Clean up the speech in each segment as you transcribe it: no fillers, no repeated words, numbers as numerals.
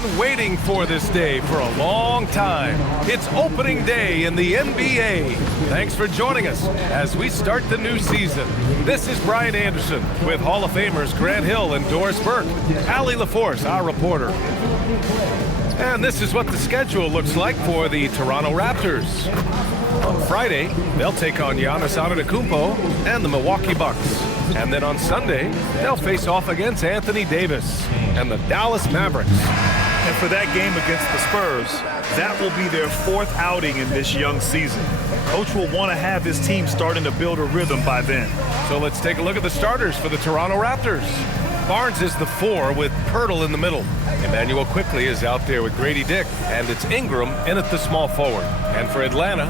been waiting for this day for a long time. It's opening day in the NBA. Thanks for joining us as we start the new season. This is Brian Anderson with Hall of Famers Grant Hill and Doris Burke. Allie LaForce, our reporter. And this is what the schedule looks like for the Toronto Raptors. On Friday, they'll take on Giannis Antetokounmpo and the Milwaukee Bucks. And then on Sunday, they'll face off against Anthony Davis and the Dallas Mavericks. And for that game against the Spurs, that will be their fourth outing in this young season. Coach will want to have his team starting to build a rhythm by then. So let's take a look at the starters for the Toronto Raptors. Barnes is the 4 with Pirtle in the middle. Immanuel Quickley is out there with Grady Dick, and it's Ingram in at the small forward. And for Atlanta,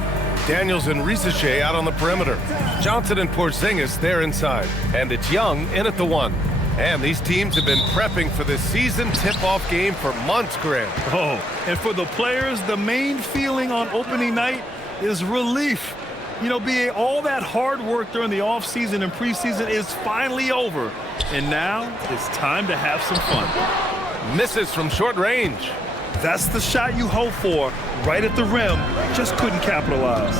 Daniels and Risache out on the perimeter. Johnson and Porziņģis there inside. And it's Young in at the 1. And these teams have been prepping for this season tip-off game for months, Grant. Oh, and for the players, the main feeling on opening night is relief. You know, BA, all that hard work during the offseason and preseason is finally over. And now it's time to have some fun. Misses from short range. That's the shot you hope for, right at the rim. Just couldn't capitalize.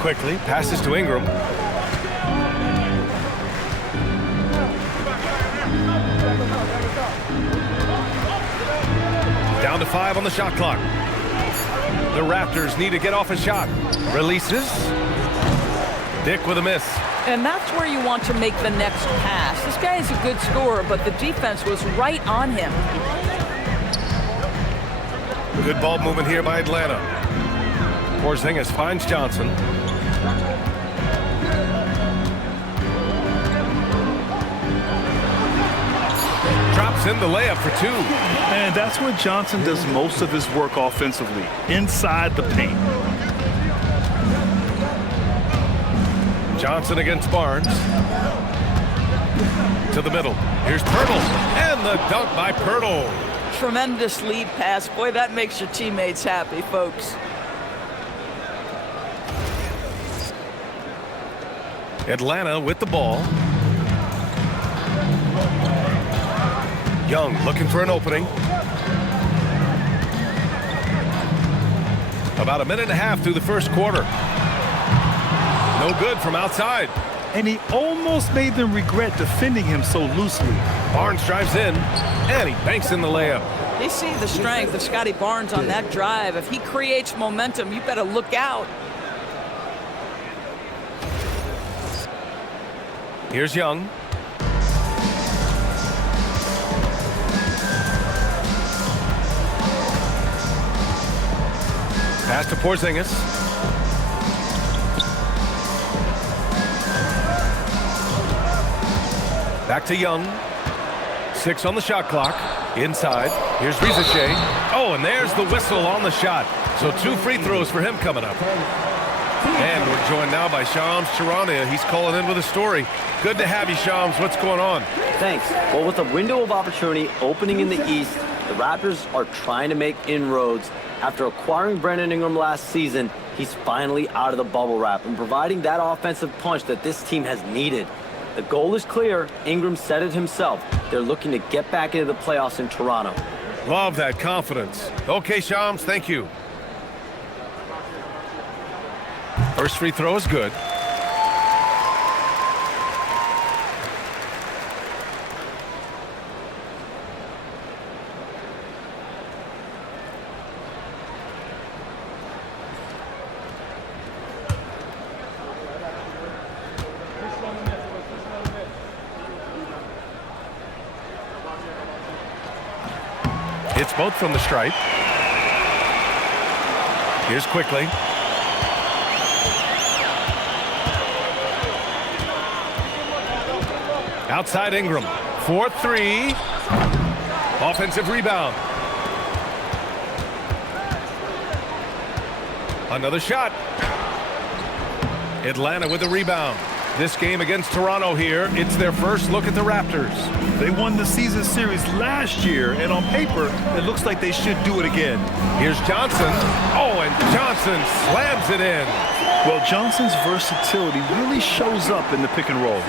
Quickly passes to Ingram. Down to 5 on the shot clock. The Raptors need to get off a shot. Releases. Dick with a miss. And that's where you want to make the next pass. This guy is a good scorer, but the defense was right on him. Good ball movement here by Atlanta. Porziņģis finds Johnson. Drops in the layup for 2. And that's when Johnson does most of his work offensively, inside the paint. Johnson against Barnes. To the middle. Here's Pirtle. And the dunk by Pirtle. Tremendous lead pass. Boy, that makes your teammates happy, folks. Atlanta with the ball. Young looking for an opening. About a minute and a half through the first quarter. No good from outside. And he almost made them regret defending him so loosely. Barnes drives in, and he banks in the layup. You see the strength of Scottie Barnes on that drive. If he creates momentum, you better look out. Here's Young. Pass to Porziņģis. Back to Young. 6 on the shot clock. Inside. Here's Risache. Oh, and there's the whistle on the shot. So 2 free throws for him coming up. And we're joined now by Shams Charania. He's calling in with a story. Good to have you, Shams. What's going on? Thanks. Well, with a window of opportunity opening in the East, the Raptors are trying to make inroads. After acquiring Brandon Ingram last season, he's finally out of the bubble wrap and providing that offensive punch that this team has needed. The goal is clear. Ingram said it himself. They're looking to get back into the playoffs in Toronto. Love that confidence. Okay, Shams, thank you. First free throw is good. Hits both from the stripe. Here's Quickley. Outside Ingram. 4-3. Offensive rebound. Another shot. Atlanta with the rebound. This game against Toronto here, it's their first look at the Raptors. They won the season series last year, and on paper, it looks like they should do it again. Here's Johnson. Oh, and Johnson slams it in. Well, Johnson's versatility really shows up in the pick and roll.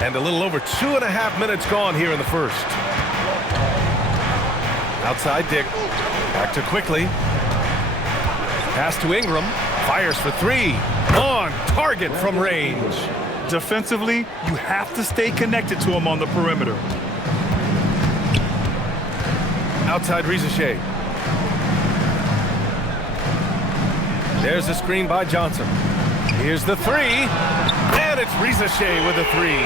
And a little over 2.5 minutes gone here in the first. Outside Dick. Back to Quickley. Pass to Ingram. Fires for three. On target from range. Defensively, you have to stay connected to him on the perimeter. Outside Rizachet. There's a screen by Johnson. Here's the three. And it's Rizachet with a three.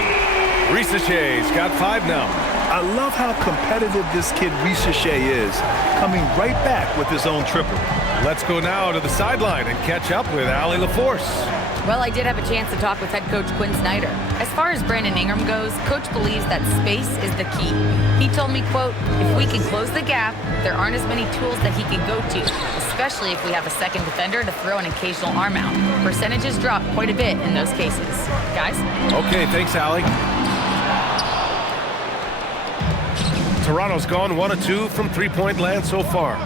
Rizachet's got 5 now. I love how competitive this kid Rizachet is, coming right back with his own triple. Let's go now to the sideline and catch up with Allie LaForce. Well, I did have a chance to talk with head coach Quinn Snyder. As far as Brandon Ingram goes, coach believes that space is the key. He told me, quote, if we can close the gap, there aren't as many tools that he can go to, especially if we have a second defender to throw an occasional arm out. Percentages drop quite a bit in those cases. Guys? Okay, thanks, Allie. Toronto's gone 1 of 2 from three-point land so far.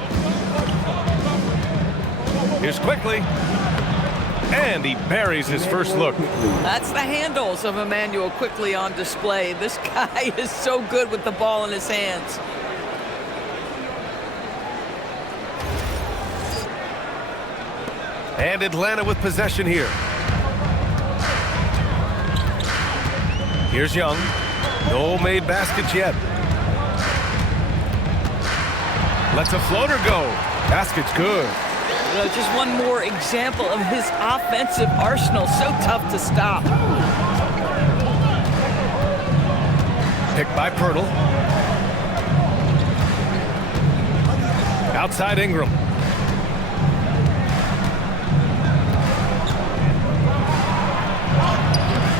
Here's Quickley. And he buries his first look. That's the handles of Immanuel Quickley on display. This guy is so good with the ball in his hands. And Atlanta with possession here. Here's Young. No made baskets yet. Lets a floater go. Basket's good. Just one more example of his offensive arsenal. So tough to stop. Picked by Pirtle. Outside Ingram.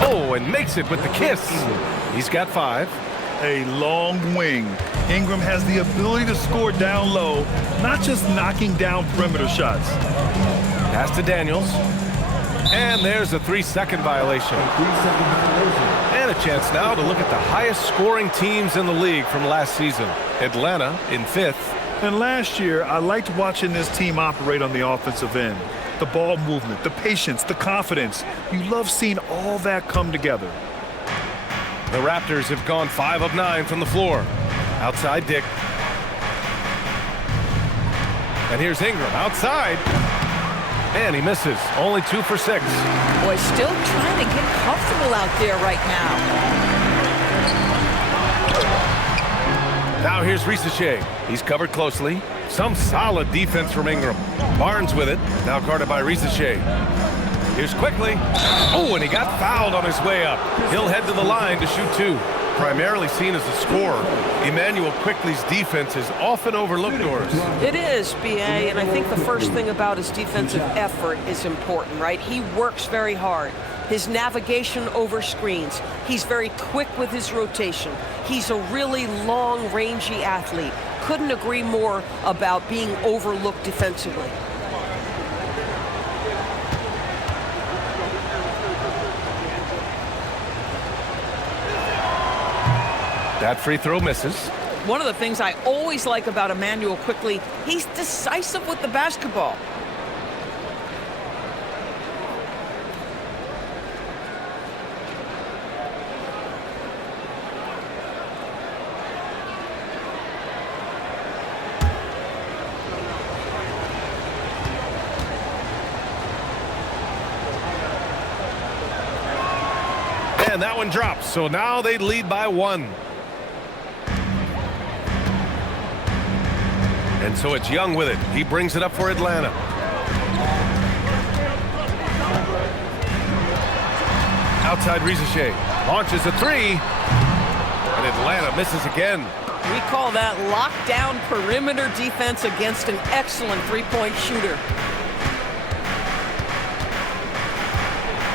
Oh, and makes it with the kiss. He's got 5. A long wing. Ingram has the ability to score down low, not just knocking down perimeter shots. Pass to Daniels. And there's a 3-second violation. And a chance now to look at the highest scoring teams in the league from last season. Atlanta in 5th. And last year, I liked watching this team operate on the offensive end. The ball movement, the patience, the confidence. You love seeing all that come together. The Raptors have gone 5 of 9 from the floor. Outside Dick. And here's Ingram outside. And he misses. Only 2 for 6. Boy, still trying to get comfortable out there right now. Now here's Rizachet. He's covered closely. Some solid defense from Ingram. Barnes with it. Now guarded by Rizachet. Here's Quickley. Oh, and he got fouled on his way up. He'll head to the line to shoot 2. Primarily seen as a scorer, Immanuel Quickley's defense is often overlooked, Doris. It is, B.A., and I think the first thing about his defensive effort is important, right? He works very hard. His navigation over screens. He's very quick with his rotation. He's a really long, rangy athlete. Couldn't agree more about being overlooked defensively. That free throw misses. One of the things I always like about Immanuel Quickley, he's decisive with the basketball. And that one drops, so now they lead by 1. And so it's Young with it. He brings it up for Atlanta. Outside Rizachet. Launches a 3. And Atlanta misses again. We call that lockdown perimeter defense against an excellent three-point shooter.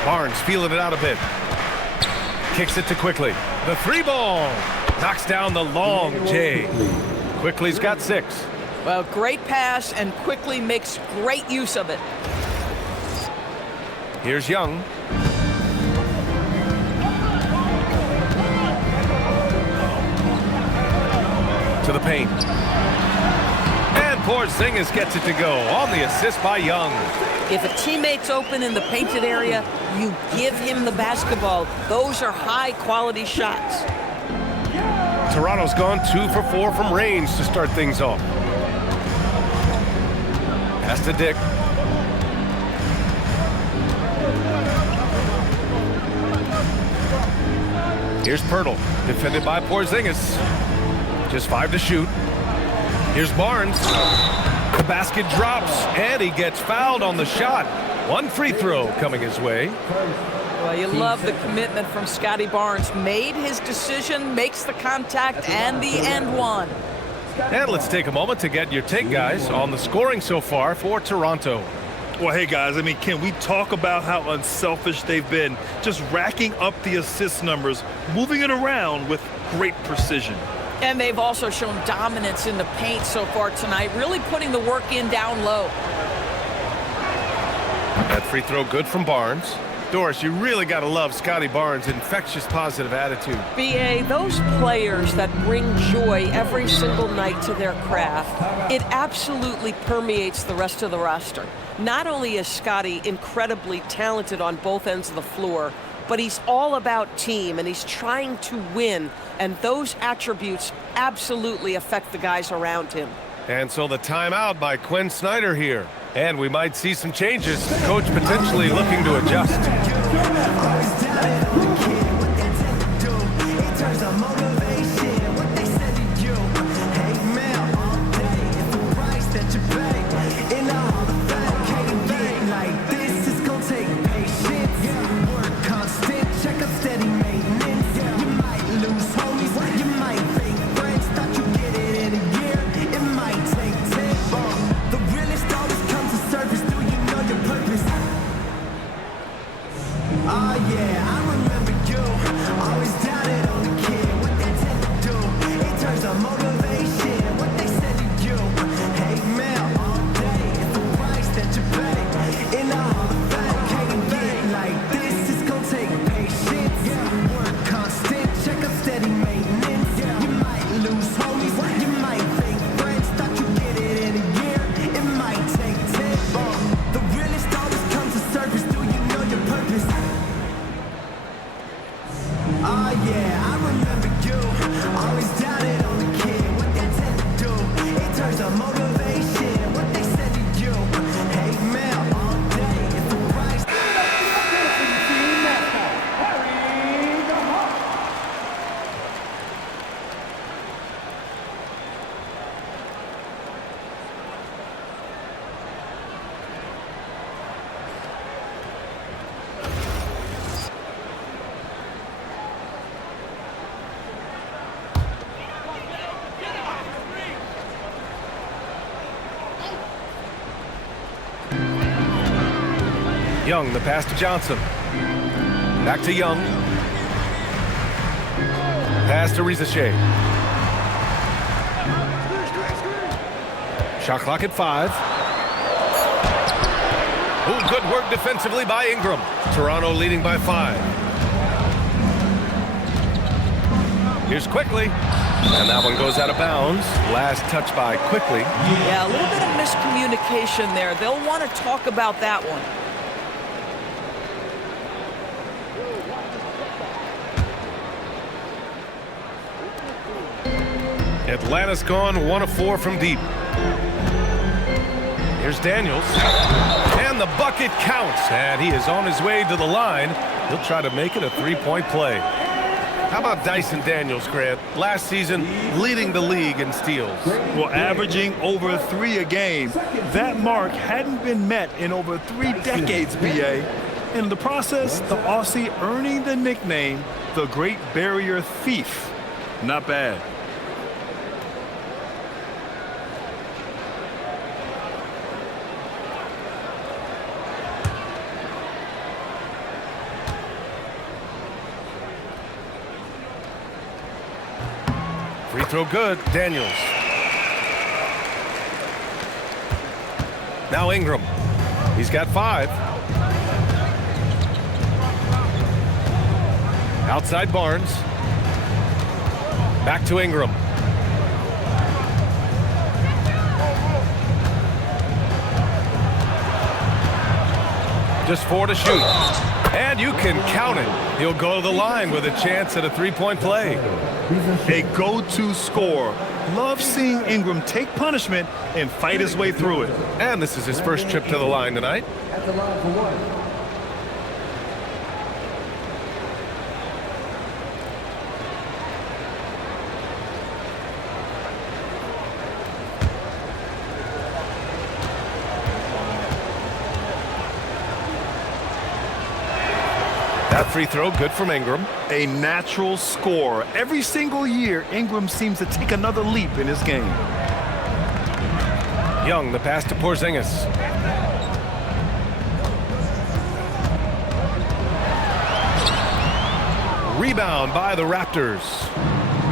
Barnes feeling it out a bit. Kicks it to Quickley. The 3 ball. Knocks down the long J. Quickley's got 6. Well, great pass, and Quickley makes great use of it. Here's Young. To the paint. And Porziņģis gets it to go on the assist by Young. If a teammate's open in the painted area, you give him the basketball. Those are high-quality shots. Toronto's gone 2 for 4 from range to start things off. Pass to Dick. Here's Pirtle, defended by Porziņģis. Just 5 to shoot. Here's Barnes. The basket drops, and he gets fouled on the shot. 1 free throw coming his way. Well, you love the commitment from Scottie Barnes. Made his decision, makes the contact, and the end one. And let's take a moment to get your take, guys, on the scoring so far for Toronto. Well, hey, guys, I mean, can we talk about how unselfish they've been? Just racking up the assist numbers, moving it around with great precision. And they've also shown dominance in the paint so far tonight, really putting the work in down low. That free throw good from Barnes. Doris, you really got to love Scottie Barnes' infectious positive attitude. B.A., those players that bring joy every single night to their craft, it absolutely permeates the rest of the roster. Not only is Scottie incredibly talented on both ends of the floor, but he's all about team, and he's trying to win, and those attributes absolutely affect the guys around him. And so the timeout by Quinn Snyder here. And we might see some changes. Coach potentially looking to adjust. Young, the pass to Johnson. Back to Young. Pass to Rizachet. Shot clock at 5. Oh, good work defensively by Ingram. Toronto leading by 5. Here's Quickley. And that one goes out of bounds. Last touch by Quickley. Yeah, a little bit of miscommunication there. They'll want to talk about that one. Atlanta's gone 1 of 4 from deep. Here's Daniels. And the bucket counts. And he is on his way to the line. He'll try to make it a 3-point play. How about Dyson Daniels, Grant? Last season, leading the league in steals. Well, averaging over 3 a game. That mark hadn't been met in over 3 decades, B.A. And in the process, the Aussie earning the nickname, the Great Barrier Thief. Not bad. Free throw good, Daniels. Now Ingram. He's got 5. Outside Barnes. Back to Ingram. Just 4 to shoot. And you can count it. He'll go to the line with a chance at a three-point play. A go-to scorer. Love seeing Ingram take punishment and fight his way through it. And this is his first trip to the line tonight. At the line for one. That free throw, good from Ingram. A natural scorer. Every single year, Ingram seems to take another leap in his game. Young, the pass to Porziņģis. Rebound by the Raptors.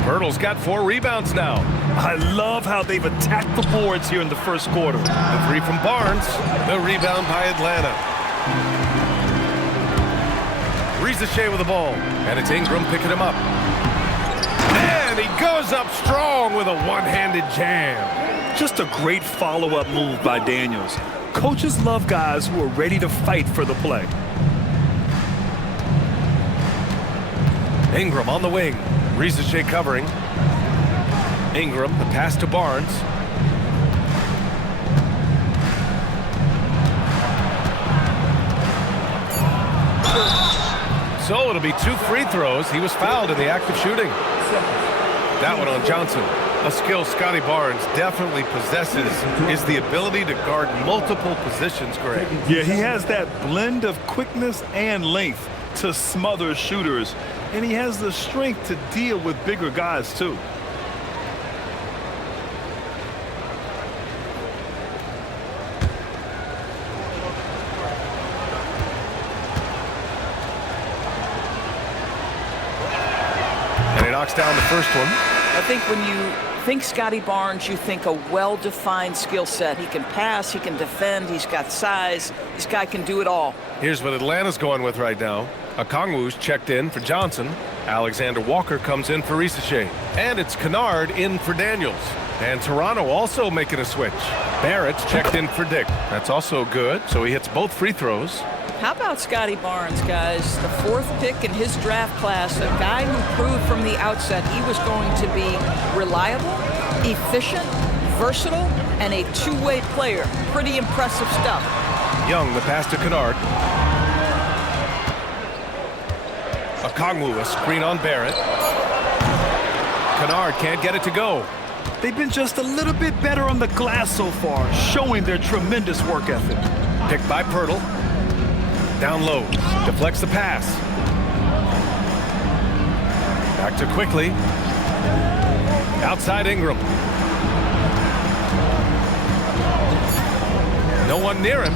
Pirtle's got 4 rebounds now. I love how they've attacked the boards here in the first quarter. The 3 from Barnes. The rebound by Atlanta. Ricochet with the ball, and it's Ingram picking him up. And he goes up strong with a one-handed jam. Just a great follow-up move by Daniels. Coaches love guys who are ready to fight for the play. Ingram on the wing. Ricochet covering. Ingram, the pass to Barnes. So it'll be 2 free throws. He was fouled in the act of shooting. That one on Johnson. A skill Scottie Barnes definitely possesses is the ability to guard multiple positions, Greg. Yeah, he has that blend of quickness and length to smother shooters, and he has the strength to deal with bigger guys, too. Knocks down the first one. I think when you think Scottie Barnes, you think a well-defined skill set. He can pass, he can defend, he's got size. This guy can do it all. Here's what Atlanta's going with right now. Okongwu's checked in for Johnson. Alexander Walker comes in for Ricochet. And it's Kennard in for Daniels. And Toronto also making a switch. Barrett's checked in for Dick. That's also good, so he hits both free throws. How about Scottie Barnes, guys? The 4th pick in his draft class, a guy who proved from the outset he was going to be reliable, efficient, versatile, and a two-way player. Pretty impressive stuff. Young, the pass to Kennard. Okongwu, a screen on Barrett. Kennard can't get it to go. They've been just a little bit better on the glass so far, showing their tremendous work ethic. Picked by Pirtle. Down low, deflects the pass. Back to Quickley. Outside Ingram. No one near him.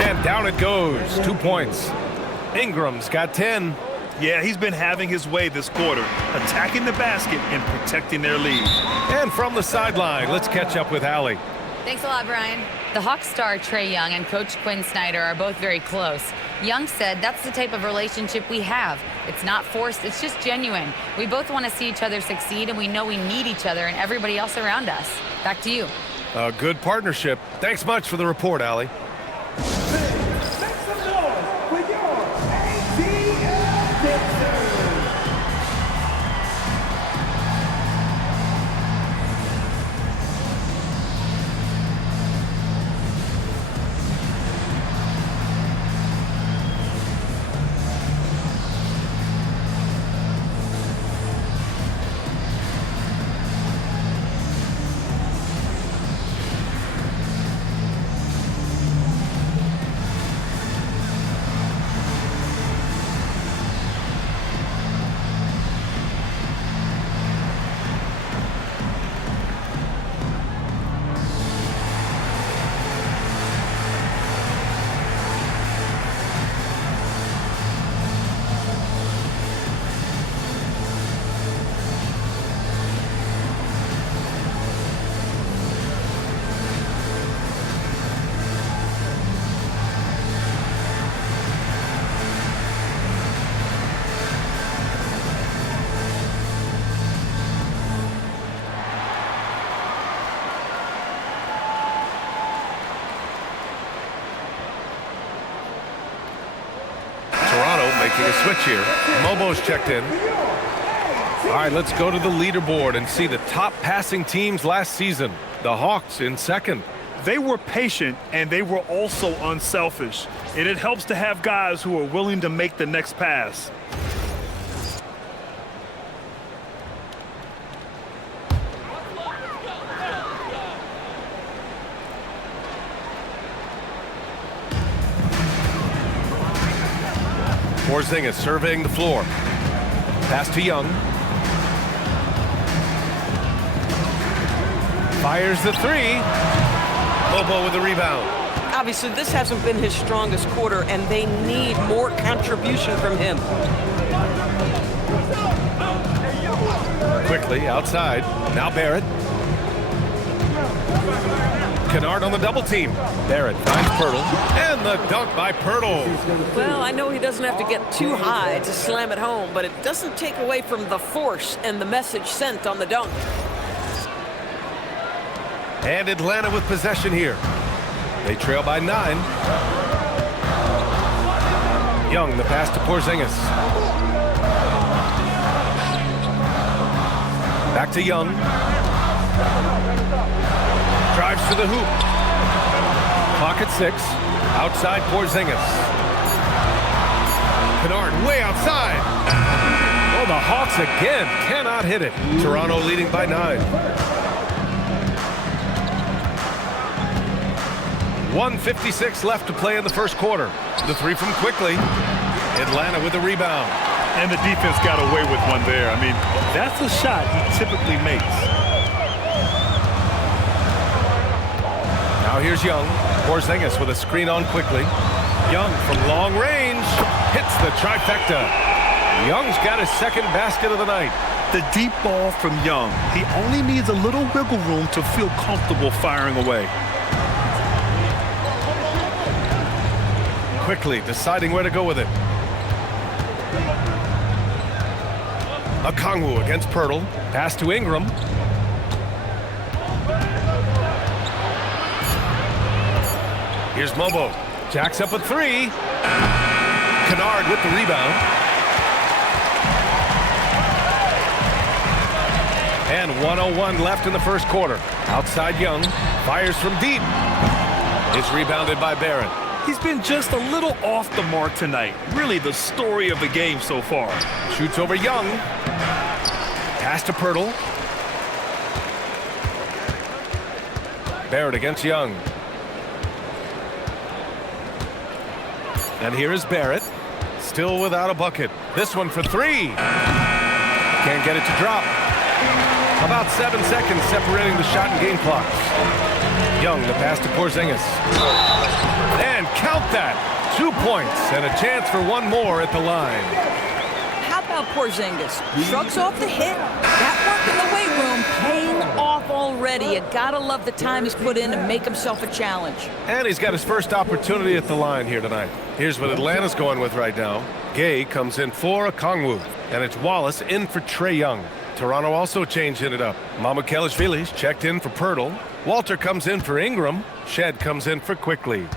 And down it goes. 2 points. Ingram's got 10. Yeah, he's been having his way this quarter, attacking the basket and protecting their lead. And from the sideline, let's catch up with Allie. Thanks a lot, Brian. The Hawks star Trae Young and Coach Quinn Snyder are both very close. Young said that's the type of relationship we have. It's not forced, it's just genuine. We both want to see each other succeed, and we know we need each other and everybody else around us. Back to you. A good partnership. Thanks much for the report, Allie. Make some noise with your ATL Dixon. making a switch here. Mobo's checked in. All right, let's go to the leaderboard and see the top passing teams last season. The Hawks in second. They were patient, and they were also unselfish. And it helps to have guys who are willing to make the next pass. Porziņģis surveying the floor. Pass to Young. Fires the three. Mobo with the rebound. Obviously, this hasn't been his strongest quarter, and they need more contribution from him. Quickly outside. Now Barrett. Kennard on the double team. Barrett finds Pirtle. And the dunk by Pirtle. Well, I know he doesn't have to get too high to slam it home, but it doesn't take away from the force and the message sent on the dunk. And Atlanta with possession here. They trail by 9. Young, the pass to Porziņģis. Back to Young. Drives to the hoop. Clock at 6. Outside Porziņģis. Kennard way outside. Oh, the Hawks again cannot hit it. Toronto leading by 9. 1:56 left to play in the first quarter. The three from Quickley. Atlanta with the rebound. And the defense got away with one there. I mean, that's a shot he typically makes. Now here's Young. Porziņģis with a screen on Quickley. Young from long range hits the trifecta. Young's got his second basket of the night. The deep ball from Young. He only needs a little wiggle room to feel comfortable firing away. Quickly deciding where to go with it. Okongwu against Pirtle. Pass to Ingram. Here's Mobo. Jacks up a three. Kennard with the rebound. And 1:01 left in the first quarter. Outside Young. Fires from deep. It's rebounded by Barrett. He's been just a little off the mark tonight. Really the story of the game so far. Shoots over Young. Pass to Pirtle. Barrett against Young. And here is Barrett. Still without a bucket. This one for three. Can't get it to drop. About 7 seconds separating the shot and game clocks. Young, the pass to Porziņģis. And count that. 2 points and a chance for one more at the line. How about Porziņģis? Shrugs off the hit. That work in the weight room paying off already. You gotta love the time he's put in to make himself a challenge. And he's got his first opportunity at the line here tonight. Here's what Atlanta's going with right now. Gay comes in for Okongwu. And it's Wallace in for Trae Young. Toronto also changing it up. Mamukelashvili's checked in for Pirtle. Walter comes in for Ingram. Shed comes in for Quickley.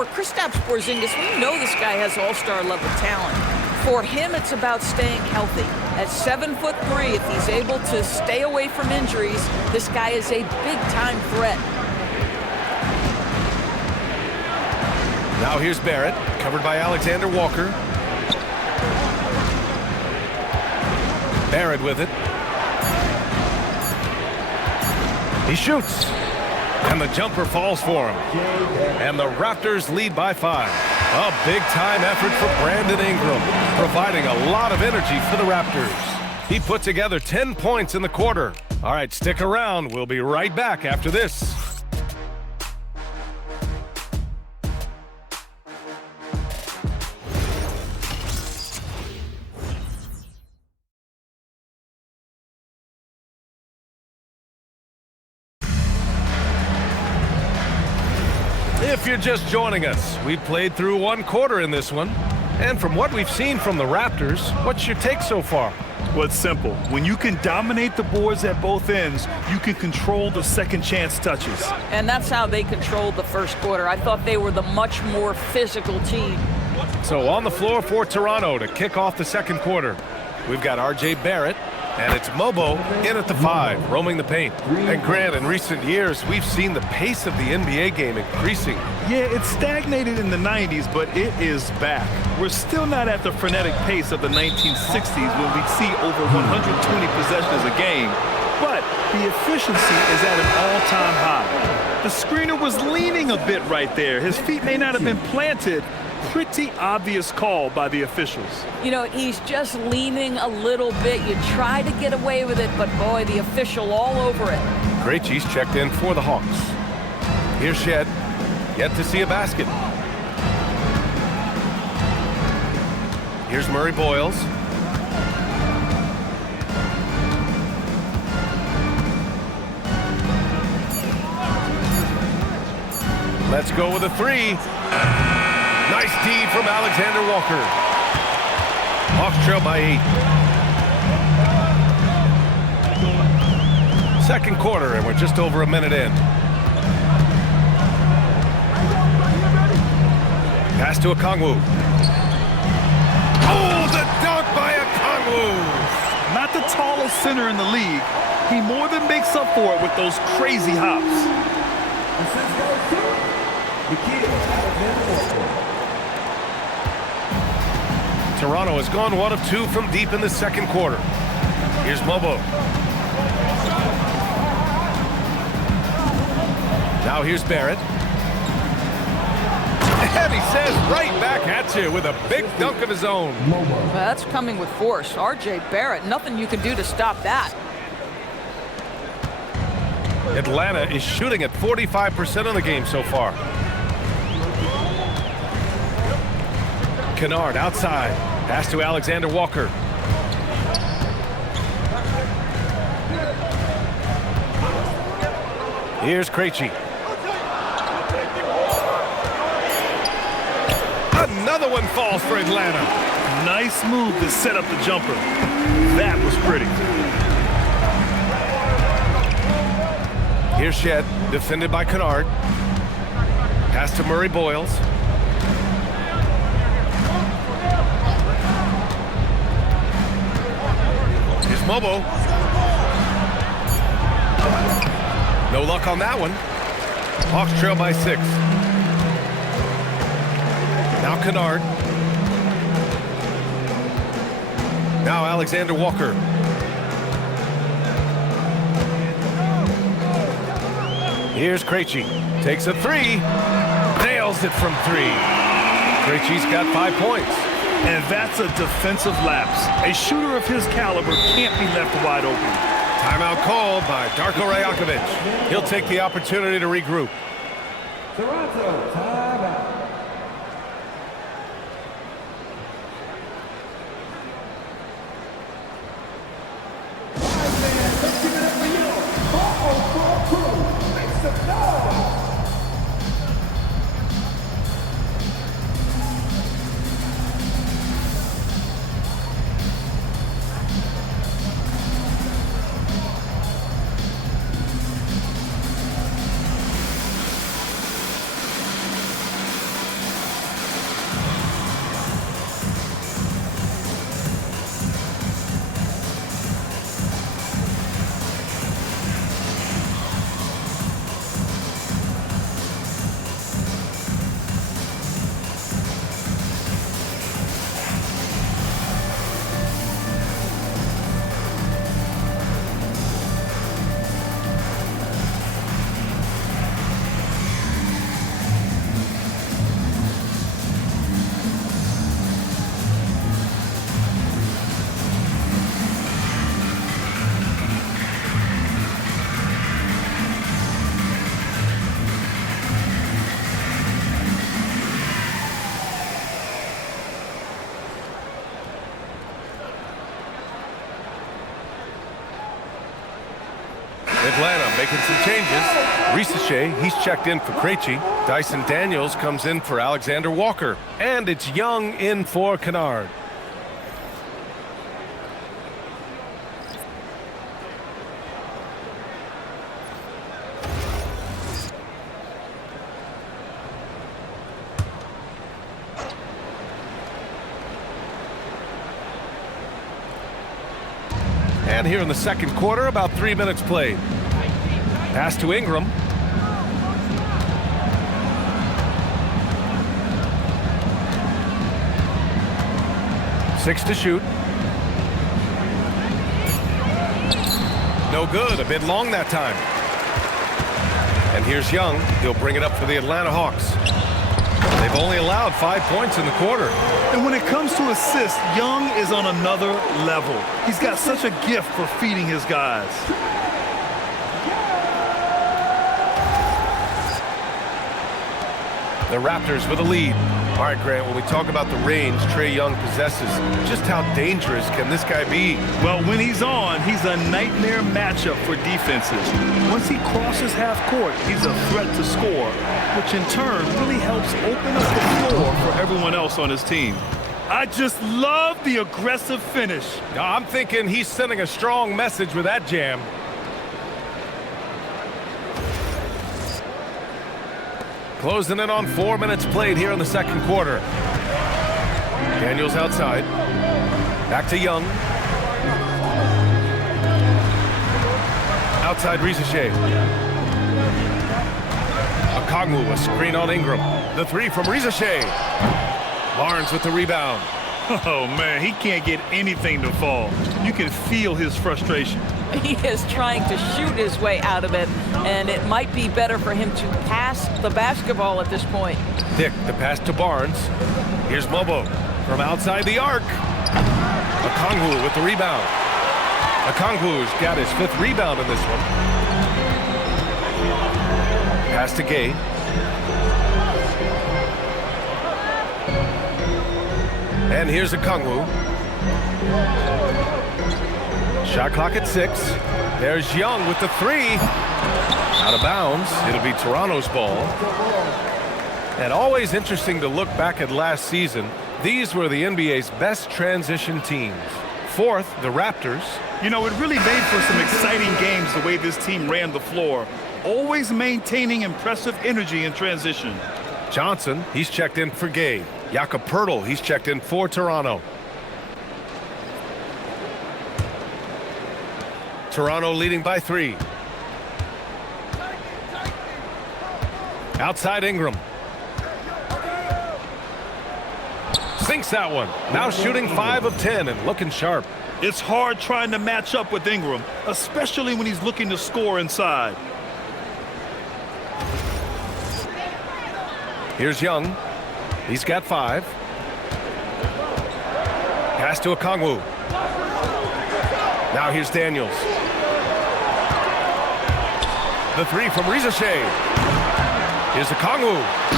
For Kristaps Porziņģis, we know this guy has all-star level talent. For him, it's about staying healthy. At 7'3", if he's able to stay away from injuries, this guy is a big-time threat. Now here's Barrett, covered by Alexander Walker. Barrett with it. He shoots. And the jumper falls for him. And the Raptors lead by 5. A big-time effort for Brandon Ingram, providing a lot of energy for the Raptors. He put together 10 points in the quarter. All right, stick around. We'll be right back after this. If you're just joining us, we played through one quarter in this one. And from what we've seen from the Raptors, what's your take so far? Well, it's simple. When you can dominate the boards at both ends, you can control the second chance touches. And that's how they controlled the first quarter. I thought they were the much more physical team. So on the floor for Toronto to kick off the second quarter, we've got RJ Barrett, and it's Mobo in at the 5, roaming the paint. And Grant, in recent years, we've seen the pace of the NBA game increasing. Yeah, it stagnated in the 90s, but it is back. We're still not at the frenetic pace of the 1960s when we'd see over 120 possessions a game, but the efficiency is at an all-time high. The screener was leaning a bit right there. His feet may not have been planted. Pretty obvious call by the officials. You know, he's just leaning a little bit. You try to get away with it, but boy, the official all over it. Krejci's checked in for the Hawks. Here's Shed, yet to see a basket. Here's Murray Boyles. Let's go with a 3. Nice D from Alexander Walker. Hawks trail by 8. Second quarter, and we're just over a minute in. Pass to Okongwu. Oh, the dunk by Okongwu! Not the tallest center in the league. He more than makes up for it with those crazy hops. Toronto has gone 1 of 2 from deep in the second quarter. Here's Mobo. Now here's Barrett. And he says right back at you with a big dunk of his own. Well, that's coming with force. RJ Barrett, nothing you can do to stop that. Atlanta is shooting at 45% of the game so far. Kennard outside. Pass to Alexander Walker. Here's Krejci. Another one falls for Atlanta. Nice move to set up the jumper. That was pretty. Here's Shed, defended by Kennard. Pass to Murray Boyles. Here's Mobo. No luck on that one. Hawks trail by 6. Now Kennard. Now Alexander Walker. Here's Krejci. Takes a 3. Nails it from 3. Krejci's got 5 points. And that's a defensive lapse. A shooter of his caliber can't be left wide open. Timeout called by Darko Rajakovic. He'll take the opportunity to regroup. Toronto, timeout. Atlanta making some changes. Risache, he's checked in for Krejci. Dyson Daniels comes in for Alexander Walker. And it's Young in for Kennard. And here in the second quarter, about 3 minutes played. Pass to Ingram. Six to shoot. No good. A bit long that time. And here's Young. He'll bring it up for the Atlanta Hawks. They've only allowed 5 points in the quarter. And when it comes to assists, Young is on another level. He's got such a gift for feeding his guys. The Raptors with a lead. All right, Grant, when we talk about the range Trae Young possesses, just how dangerous can this guy be? Well, when he's on, he's a nightmare matchup for defenses. Once he crosses half court, he's a threat to score, which in turn really helps open up the floor for everyone else on his team. I just love the aggressive finish. Now, I'm thinking he's sending a strong message with that jam. Closing in on 4 minutes played here in the second quarter. Daniels outside. Back to Young. Outside Risache. Okongwu, a screen on Ingram. The three from Risache. Barnes with the rebound. Oh, man, he can't get anything to fall. You can feel his frustration. He is trying to shoot his way out of it, and it might be better for him to pass the basketball at this point. Dick, the pass to Barnes. Here's Mobo from outside the arc. Okongwu with the rebound. Okongwu's got his 5th rebound in this one. Pass to Gay. And here's Okongwu. Shot clock at 6. There's Young with the 3. Out of bounds. It'll be Toronto's ball. And always interesting to look back at last season. These were the NBA's best transition teams. 4th, the Raptors. You know, it really made for some exciting games the way this team ran the floor. Always maintaining impressive energy in transition. Johnson, he's checked in for Gay. Jakob Poeltl, he's checked in for Toronto. Toronto leading by 3. Outside Ingram. Sinks that one. Now shooting 5 of 10 and looking sharp. It's hard trying to match up with Ingram, especially when he's looking to score inside. Here's Young. He's got 5. Pass to Okongwu. Now here's Daniels. The 3 from Risache. Here's Okongwu.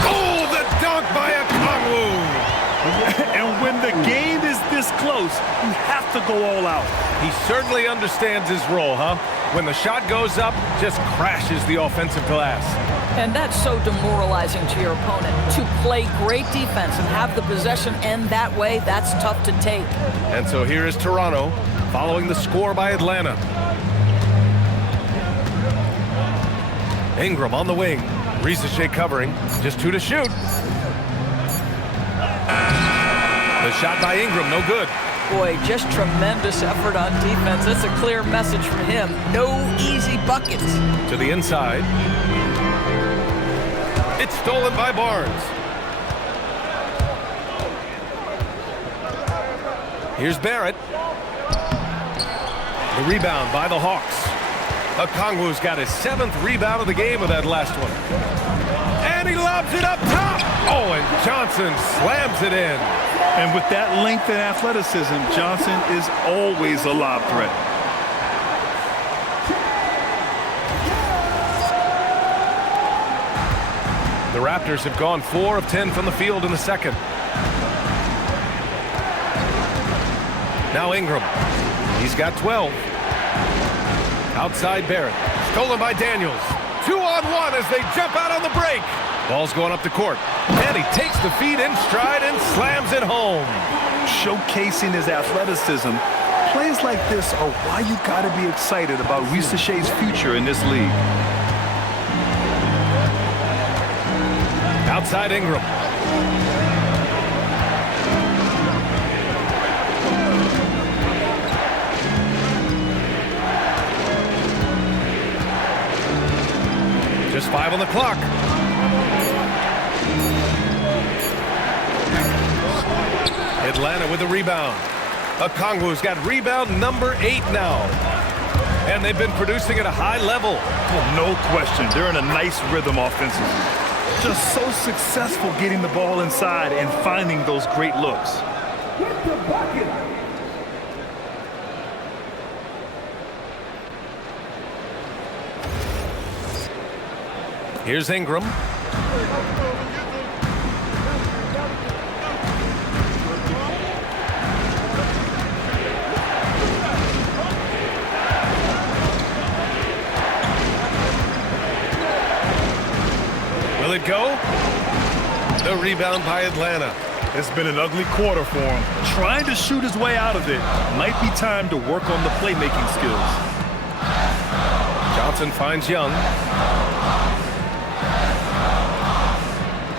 Oh, the dunk by Okongwu. And when the game is this close, you have to go all out. He certainly understands his role, huh? When the shot goes up, just crashes the offensive glass. And that's so demoralizing to your opponent. To play great defense and have the possession end that way, that's tough to take. And so here is Toronto, following the score by Atlanta. Ingram on the wing. Risache covering. Just 2 to shoot. The shot by Ingram, no good. Boy, just tremendous effort on defense. That's a clear message from him. No easy buckets. To the inside. It's stolen by Barnes. Here's Barrett. The rebound by the Hawks. Okongwu's got his 7th rebound of the game with that last one. And he lobs it up top. Oh, and Johnson slams it in. And with that length and athleticism, Johnson is always a lob threat. The Raptors have gone 4 of 10 from the field in the second. Now Ingram. He's got 12. Outside Barrett. Stolen by Daniels. 2-on-1 as they jump out on the break. Ball's going up the court. And he takes the feed in stride and slams it home. Showcasing his athleticism. Plays like this are why you got to be excited about Risache's future in this league. Outside Ingram. 5 on the clock. Atlanta with the rebound. Okongwu's got rebound number 8 now. And they've been producing at a high level. Oh, no question. They're in a nice rhythm offensively. Just so successful getting the ball inside and finding those great looks. With the bucket. Here's Ingram. Will it go? The rebound by Atlanta. It's been an ugly quarter for him. Trying to shoot his way out of it. Might be time to work on the playmaking skills. Johnson finds Young.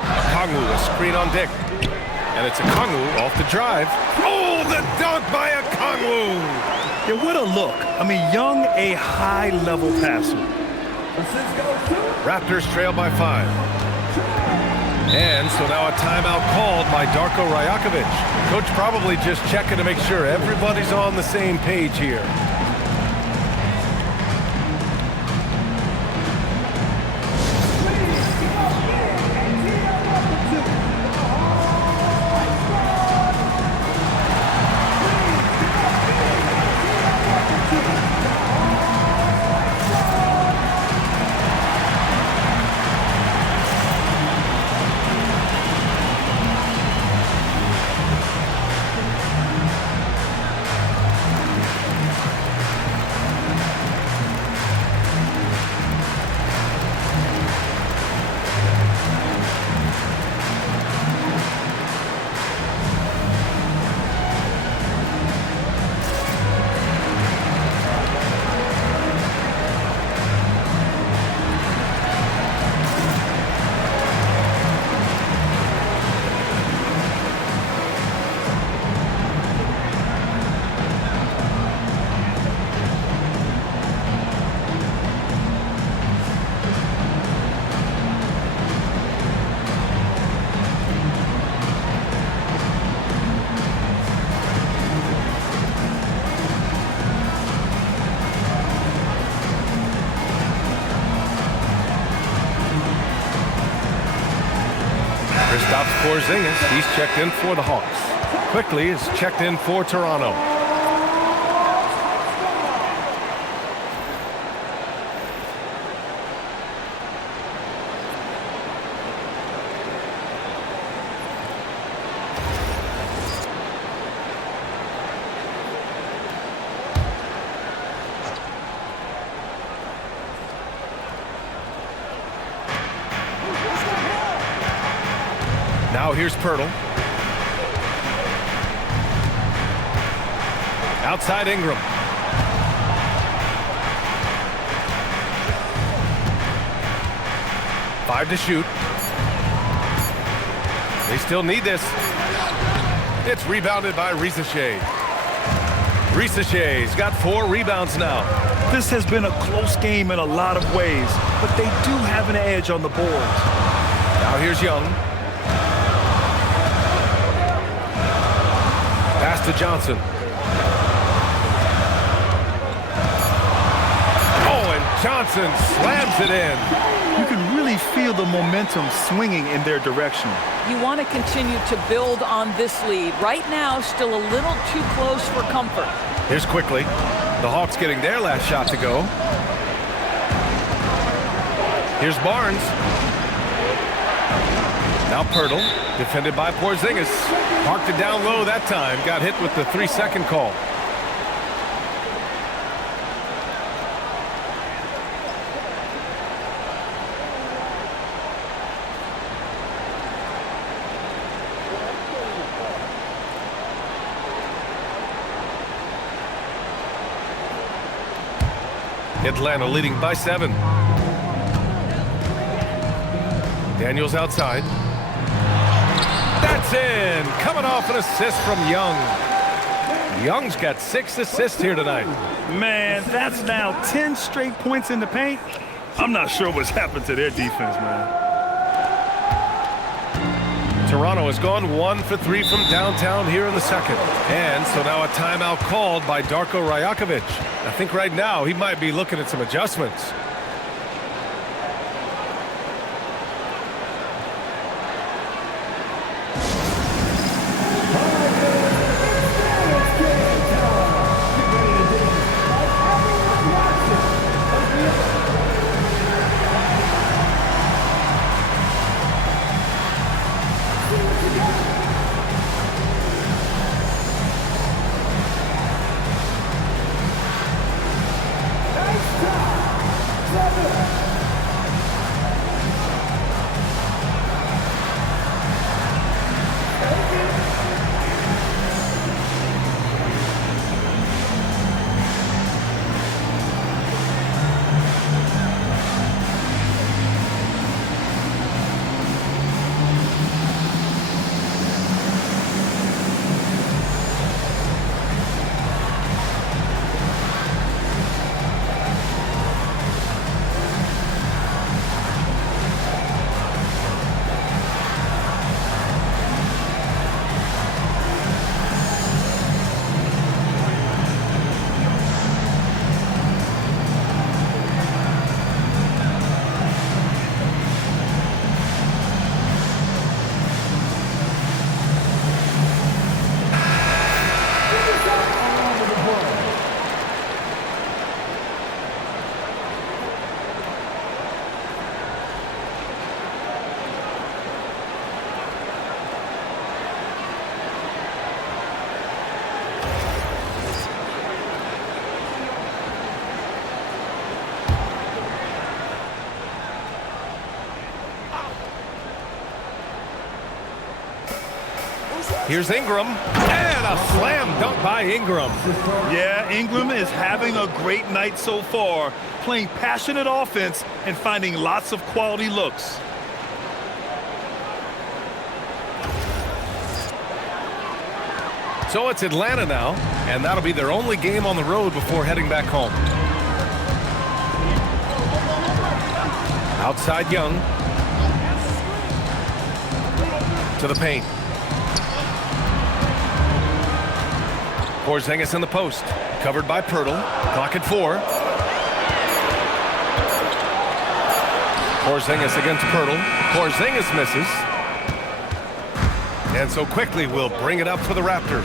Okongwu, a screen on Dick. And it's Okongwu off the drive. Oh, the dunk by Okongwu! Yeah, what a look. I mean, Young, a high-level passer. Raptors trail by 5. And so now a timeout called by Darko Rajakovic. Coach probably just checking to make sure everybody's on the same page here. Kristaps Porziņģis, he's checked in for the Hawks. Quickley is checked in for Toronto. Now here's Pirtle. Outside Ingram. Five to shoot. They still need this. It's rebounded by Risacher. Risacher's got 4 rebounds now. This has been a close game in a lot of ways, but they do have an edge on the boards. Now here's Young. Pass to Johnson. Oh, and Johnson slams it in. You can really feel the momentum swinging in their direction. You want to continue to build on this lead. Right now, still a little too close for comfort. Here's Quickley. The Hawks getting their last shot to go. Here's Barnes. Now Pirtle, defended by Porziņģis. Parked it down low that time. Got hit with the 3-second call. Atlanta leading by 7. Daniels outside. That's in. Coming off an assist from Young. Young's got 6 assists here tonight. Man, that's now 10 straight points in the paint. I'm not sure what's happened to their defense, man. Toronto has gone 1 for 3 from downtown here in the second. And so now a timeout called by Darko Rajakovic. I think right now he might be looking at some adjustments. Here's Ingram, and a slam dunk by Ingram. Yeah, Ingram is having a great night so far, playing passionate offense and finding lots of quality looks. So it's Atlanta now, and that'll be their only game on the road before heading back home. Outside Young. To the paint. Porziņģis in the post. Covered by Pirtle. Clock at 4. Porziņģis against Pirtle. Porziņģis misses. And so Quickley will bring it up for the Raptors.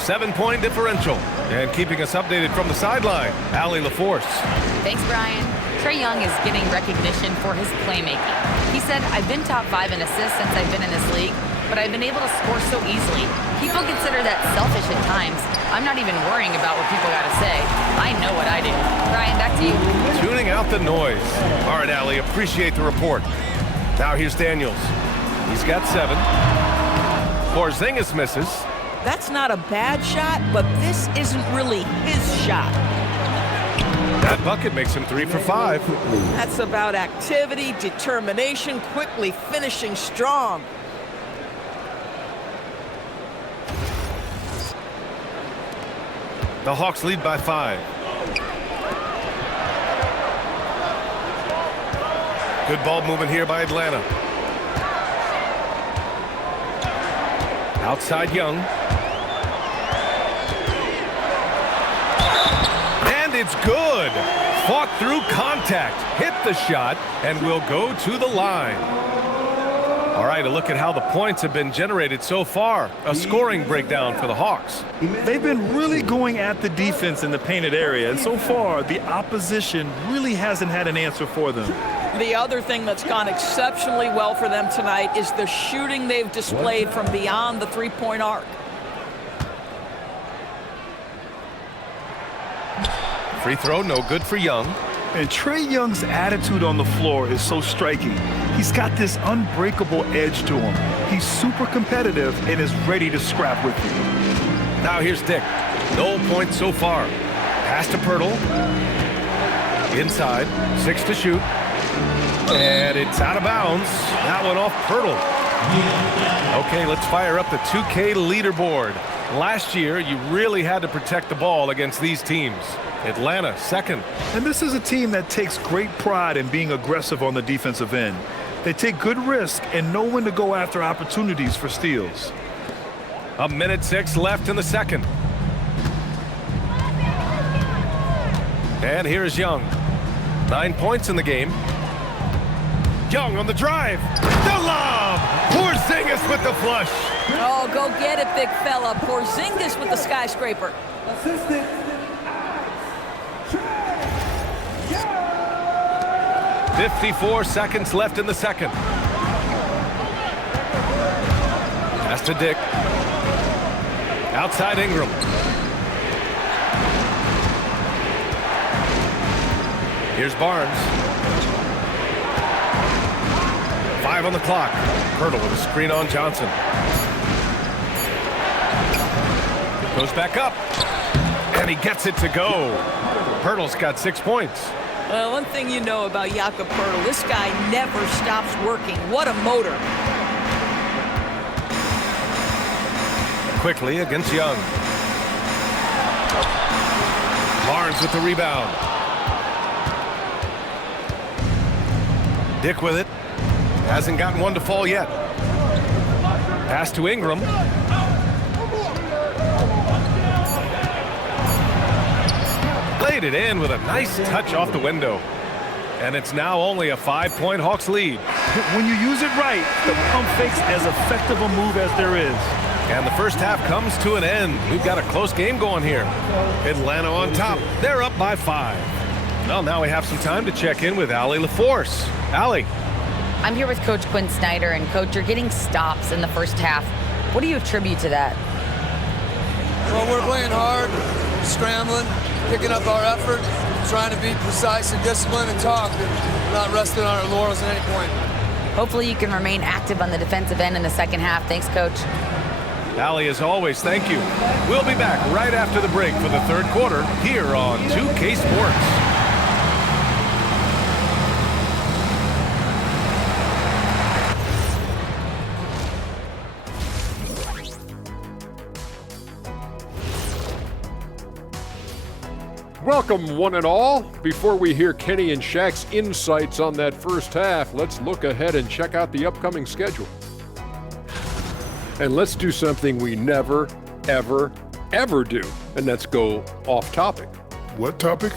7-point differential. And keeping us updated from the sideline, Allie LaForce. Thanks, Brian. Trae Young is getting recognition for his playmaking. He said, "I've been top 5 in assists since I've been in this league, but I've been able to score so easily. People consider that selfish at times. I'm not even worrying about what people got to say. I know what I do." Brian, back to you. Tuning out the noise. All right, Allie, appreciate the report. Now here's Daniels. He's got 7. Porziņģis misses. That's not a bad shot, but this isn't really his shot. That bucket makes him 3 for 5. That's about activity, determination, quickly finishing strong. The Hawks lead by 5. Good ball movement here by Atlanta. Outside Young. And it's good. Fought through contact. Hit the shot and will go to the line. All right, a look at how the points have been generated so far. A scoring breakdown for the Hawks. They've been really going at the defense in the painted area, and so far the opposition really hasn't had an answer for them. The other thing that's gone exceptionally well for them tonight is the shooting they've displayed from beyond the three-point arc. Free throw, no good for Young. And Trae Young's attitude on the floor is so striking. He's got this unbreakable edge to him. He's super competitive and is ready to scrap with you. Now here's Dick. No points so far. Pass to Pirtle. Inside. 6 to shoot. And it's out of bounds. That one off Pirtle. Okay, let's fire up the 2K leaderboard. Last year, you really had to protect the ball against these teams. Atlanta, second. And this is a team that takes great pride in being aggressive on the defensive end. They take good risk and know when to go after opportunities for steals. 1:06 left in the second. And here's Young. 9 points in the game. Young on the drive. The lob. Porziņģis with the flush. Oh, go get it, big fella. Porziņģis with the skyscraper. Assistant. Trae Young. 54 seconds left in the second. Pass to Dick. Outside Ingram. Here's Barnes. 5 on the clock. Pirtle with a screen on Johnson. Goes back up. And he gets it to go. Pirtle's got 6 points. Well, one thing you know about Jakob Pirtle, this guy never stops working. What a motor. Quickley against Young. Barnes with the rebound. Dick with it. Hasn't gotten one to fall yet. Pass to Ingram. Laid it in with a nice touch off the window. And it's now only a 5-point Hawks lead. When you use it right, the pump fake's as effective a move as there is. And the first half comes to an end. We've got a close game going here. Atlanta on top. They're up by 5. Well, now we have some time to check in with Allie LaForce. Allie. I'm here with Coach Quinn Snyder, and Coach, you're getting stops in the first half. What do you attribute to that? Well, we're playing hard, scrambling, picking up our effort, trying to be precise and disciplined and talk, and not resting on our laurels at any point. Hopefully you can remain active on the defensive end in the second half. Thanks, Coach. Allie, as always, thank you. We'll be back right after the break for the third quarter here on 2K Sports. Welcome, one and all. Before we hear Kenny and Shaq's insights on that first half, let's look ahead and check out the upcoming schedule. And let's do something we never, ever, ever do, and that's go off topic. What topic?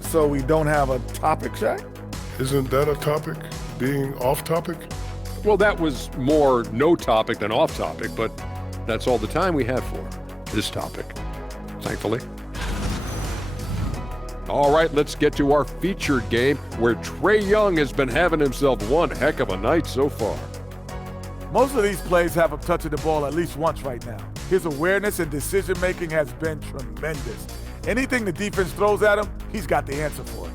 So we don't have a topic, Shaq? Isn't that a topic? Being off topic? Well, that was more no topic than off topic, but that's all the time we have for this topic, thankfully. All right, let's get to our featured game where Trae Young has been having himself one heck of a night so far. Most of these plays have him touching the ball at least once right now. His awareness and decision-making has been tremendous. Anything the defense throws at him, he's got the answer for it.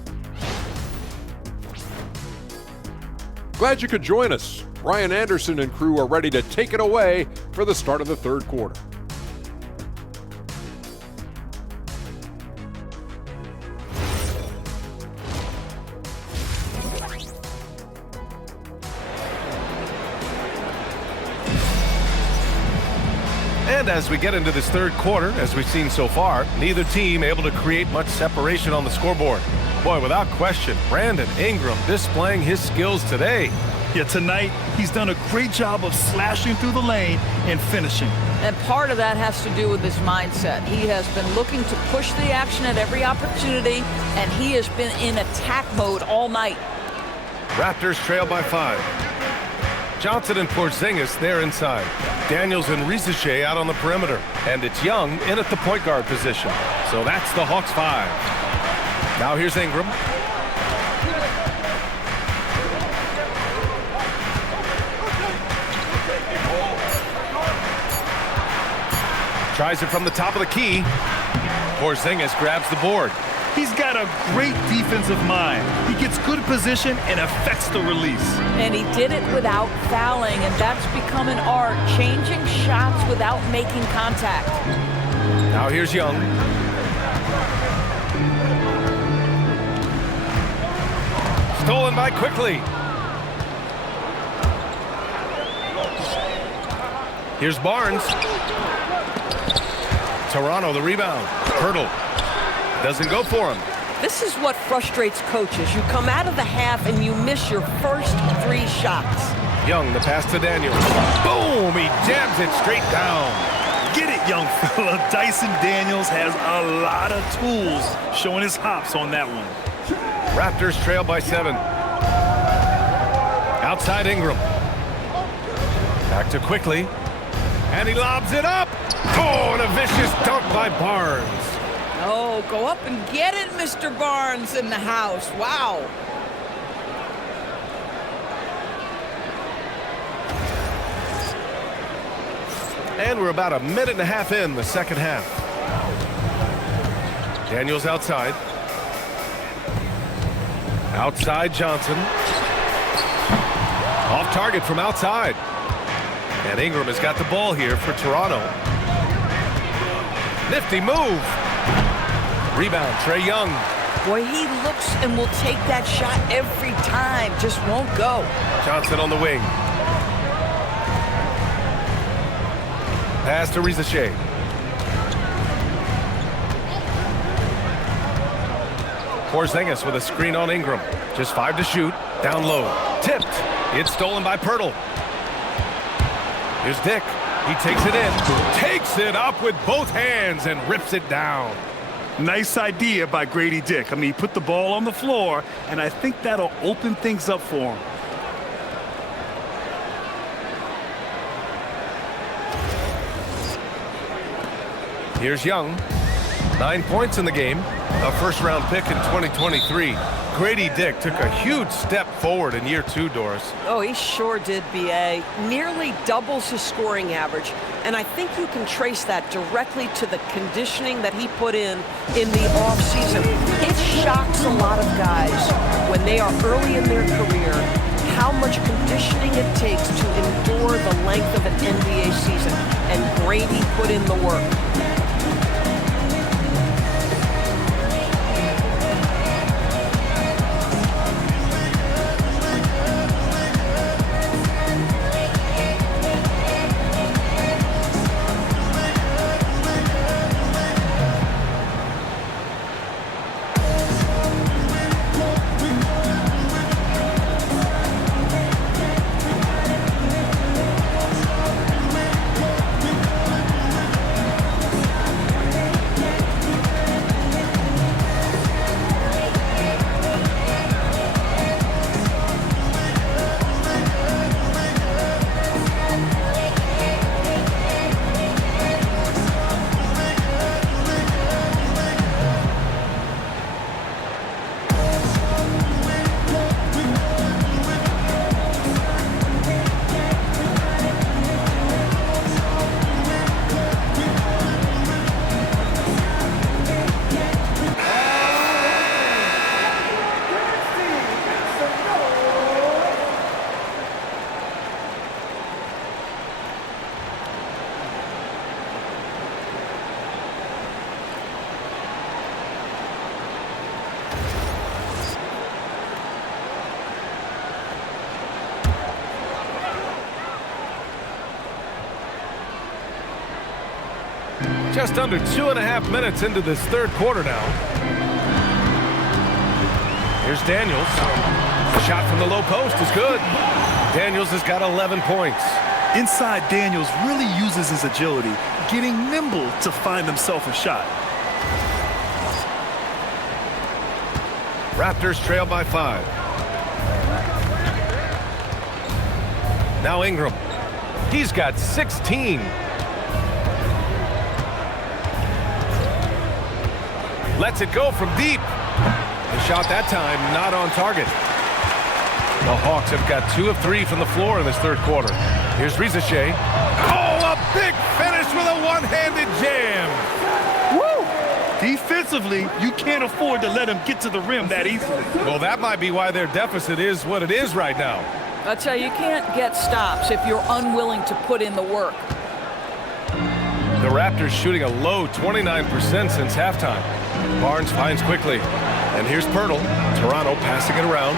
Glad you could join us. Brian Anderson and crew are ready to take it away for the start of the third quarter. And as we get into this third quarter, as we've seen so far, neither team able to create much separation on the scoreboard. Boy, without question, Brandon Ingram displaying his skills today. Yeah, tonight, he's done a great job of slashing through the lane and finishing. And part of that has to do with his mindset. He has been looking to push the action at every opportunity, and he has been in attack mode all night. Raptors trail by 5. Johnson and Porziņģis there inside. Daniels and Risache out on the perimeter. And it's Young in at the point guard position. So that's the Hawks 5. Now here's Ingram. Tries it from the top of the key. Porziņģis grabs the board. He's got a great defensive mind. He gets good position and affects the release. And he did it without fouling, and that's become an art, changing shots without making contact. Now here's Young. Stolen by Quickley. Here's Barnes. Toronto, the rebound. Hurdle. Doesn't go for him. This is what frustrates coaches. You come out of the half and you miss your first 3 shots. Young, the pass to Daniels. Boom! He jams it straight down. Get it, young fella. Dyson Daniels has a lot of tools, showing his hops on that one. Raptors trail by 7. Outside Ingram. Back to Quickley. And he lobs it up. Oh, and a vicious dunk by Barnes. Oh, go up and get it, Mr. Barnes in the house. Wow. And we're about a minute and a half in the second half. Daniels outside. Outside Johnson. Off target from outside. And Ingram has got the ball here for Toronto. Nifty move. Rebound, Trae Young. Boy, he looks and will take that shot every time. Just won't go. Johnson on the wing. Pass to Rizachet. Porziņģis with a screen on Ingram. Just 5 to shoot. Down low. Tipped. It's stolen by Pirtle. Here's Dick. He takes it in. Takes it up with both hands and rips it down. Nice idea by Grady Dick. I mean, he put the ball on the floor, and I think that'll open things up for him. Here's Young. 9 points in the game. A first-round pick in 2023. Grady Dick took a huge step forward in year 2, Doris. Oh, he sure did, B.A. Nearly doubles his scoring average. And I think you can trace that directly to the conditioning that he put in the offseason. It shocks a lot of guys when they are early in their career how much conditioning it takes to endure the length of an NBA season. And Grady put in the work. Just under 2.5 minutes into this third quarter now. Here's Daniels. The shot from the low post is good. Daniels has got 11 points. Inside, Daniels really uses his agility, getting nimble to find himself a shot. Raptors trail by 5. Now Ingram. He's got 16. Lets it go from deep. The shot that time not on target. The Hawks have got 2 of 3 from the floor in this third quarter. Here's Rizachet. Oh, a big finish with a one-handed jam. Woo! Defensively, you can't afford to let him get to the rim that easily. Well, that might be why their deficit is what it is right now. I tell you, you can't get stops if you're unwilling to put in the work. The Raptors shooting a low 29% since halftime. Barnes finds Quickley. And here's Pirtle. Toronto passing it around.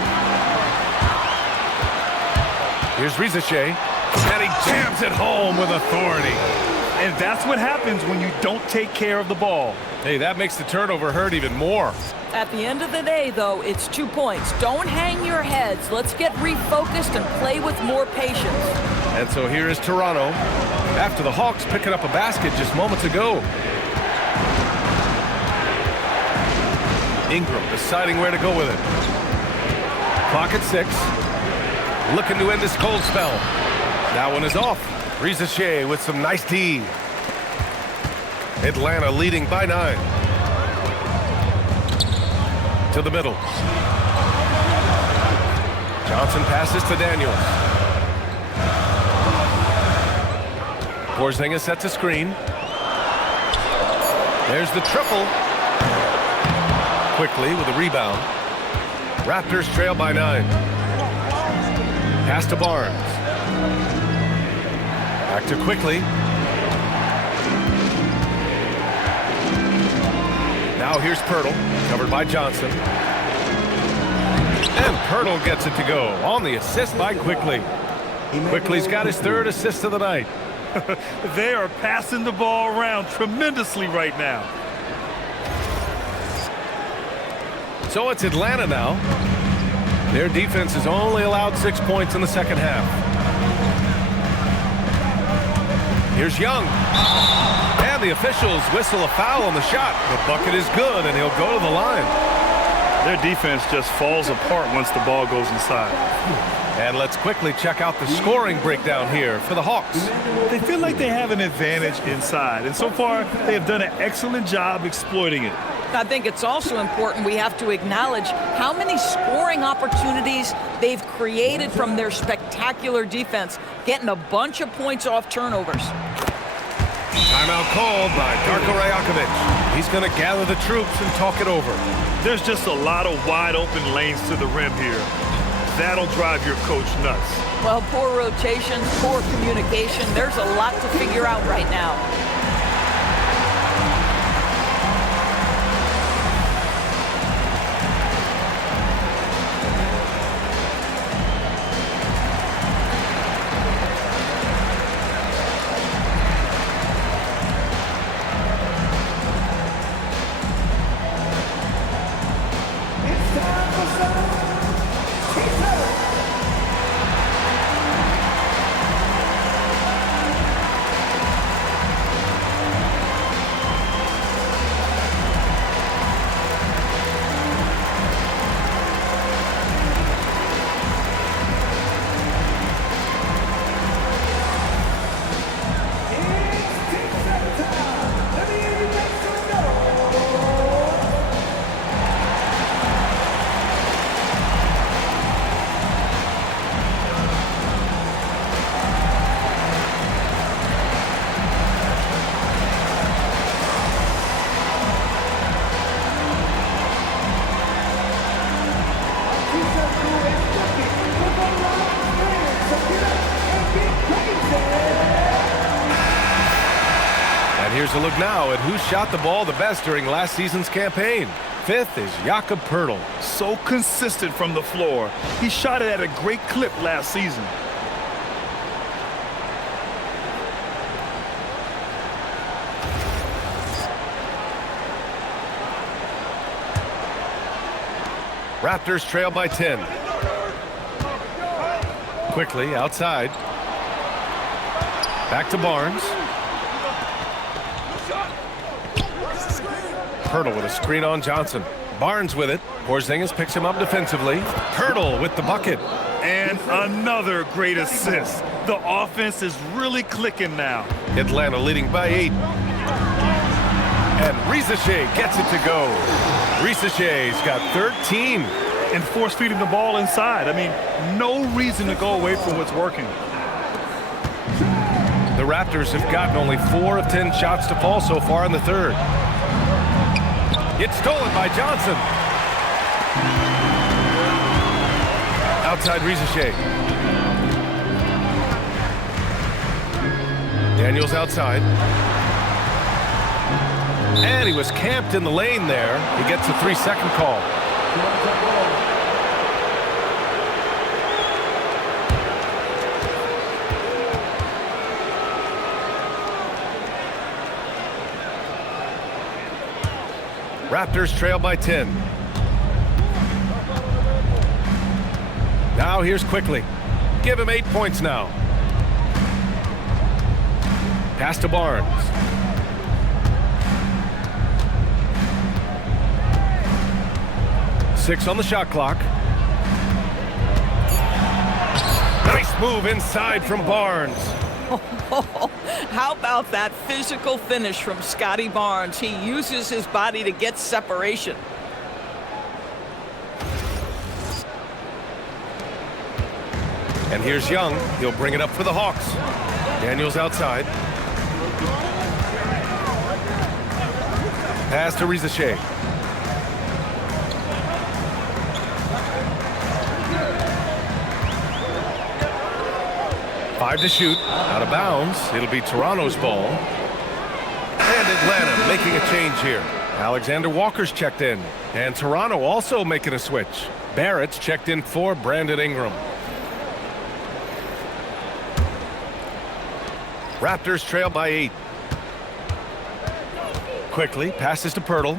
Here's Rizachet. And he jams it home with authority. And that's what happens when you don't take care of the ball. Hey, that makes the turnover hurt even more. At the end of the day, though, it's 2 points. Don't hang your heads. Let's get refocused and play with more patience. And so here is Toronto after the Hawks picking up a basket just moments ago. Ingram deciding where to go with it. Clock at 6. Looking to end this cold spell. That one is off. Rizachet with some nice D. Atlanta leading by 9. To the middle. Johnson passes to Daniels. Porziņģis sets a screen. There's the triple. Quickley with a rebound. Raptors trail by 9. Pass to Barnes. Back to Quickley. Now here's Pirtle, covered by Johnson. And Pirtle gets it to go on the assist by Quickley. Quickley's got his 3rd assist of the night. They are passing the ball around tremendously right now. So it's Atlanta now. Their defense has only allowed 6 points in the second half. Here's Young. And the officials whistle a foul on the shot. The bucket is good, and he'll go to the line. Their defense just falls apart once the ball goes inside. And let's quickly check out the scoring breakdown here for the Hawks. They feel like they have an advantage inside, and so far they have done an excellent job exploiting it. I think it's also important we have to acknowledge how many scoring opportunities they've created from their spectacular defense, getting a bunch of points off turnovers. Timeout called by Darko Rajakovic. He's going to gather the troops and talk it over. There's just a lot of wide open lanes to the rim here. That'll drive your coach nuts. Well, poor rotation, poor communication. There's a lot to figure out right now. Here's a look now at who shot the ball the best during last season's campaign. 5th is Jakob Pirtle. So consistent from the floor. He shot it at a great clip last season. Raptors trail by 10. Quickley outside. Back to Barnes. Pirtle with a screen on Johnson. Barnes with it. Porziņģis picks him up defensively. Pirtle with the bucket. And another great assist. The offense is really clicking now. Atlanta leading by 8. And Rizachet gets it to go. Rizachet's got 13. And force feeding the ball inside. I mean, no reason to go away from what's working. The Raptors have gotten only 4 of 10 shots to fall so far in the third. It's stolen by Johnson. Outside Rizachet. Daniels outside. And he was camped in the lane there. He gets a 3-second call. Raptors trail by 10. Now here's Quickley. Give him 8 points now. Pass to Barnes. Six on the shot clock. Nice move inside from Barnes. How about that physical finish from Scottie Barnes? He uses his body to get separation. And here's Young. He'll bring it up for the Hawks. Daniels outside. Pass to Rizachet. Five to shoot. Out of bounds. It'll be Toronto's ball. And Atlanta making a change here. Alexander Walker's checked in. And Toronto also making a switch. Barrett's checked in for Brandon Ingram. Raptors trail by 8. Quickley passes to Pirtle.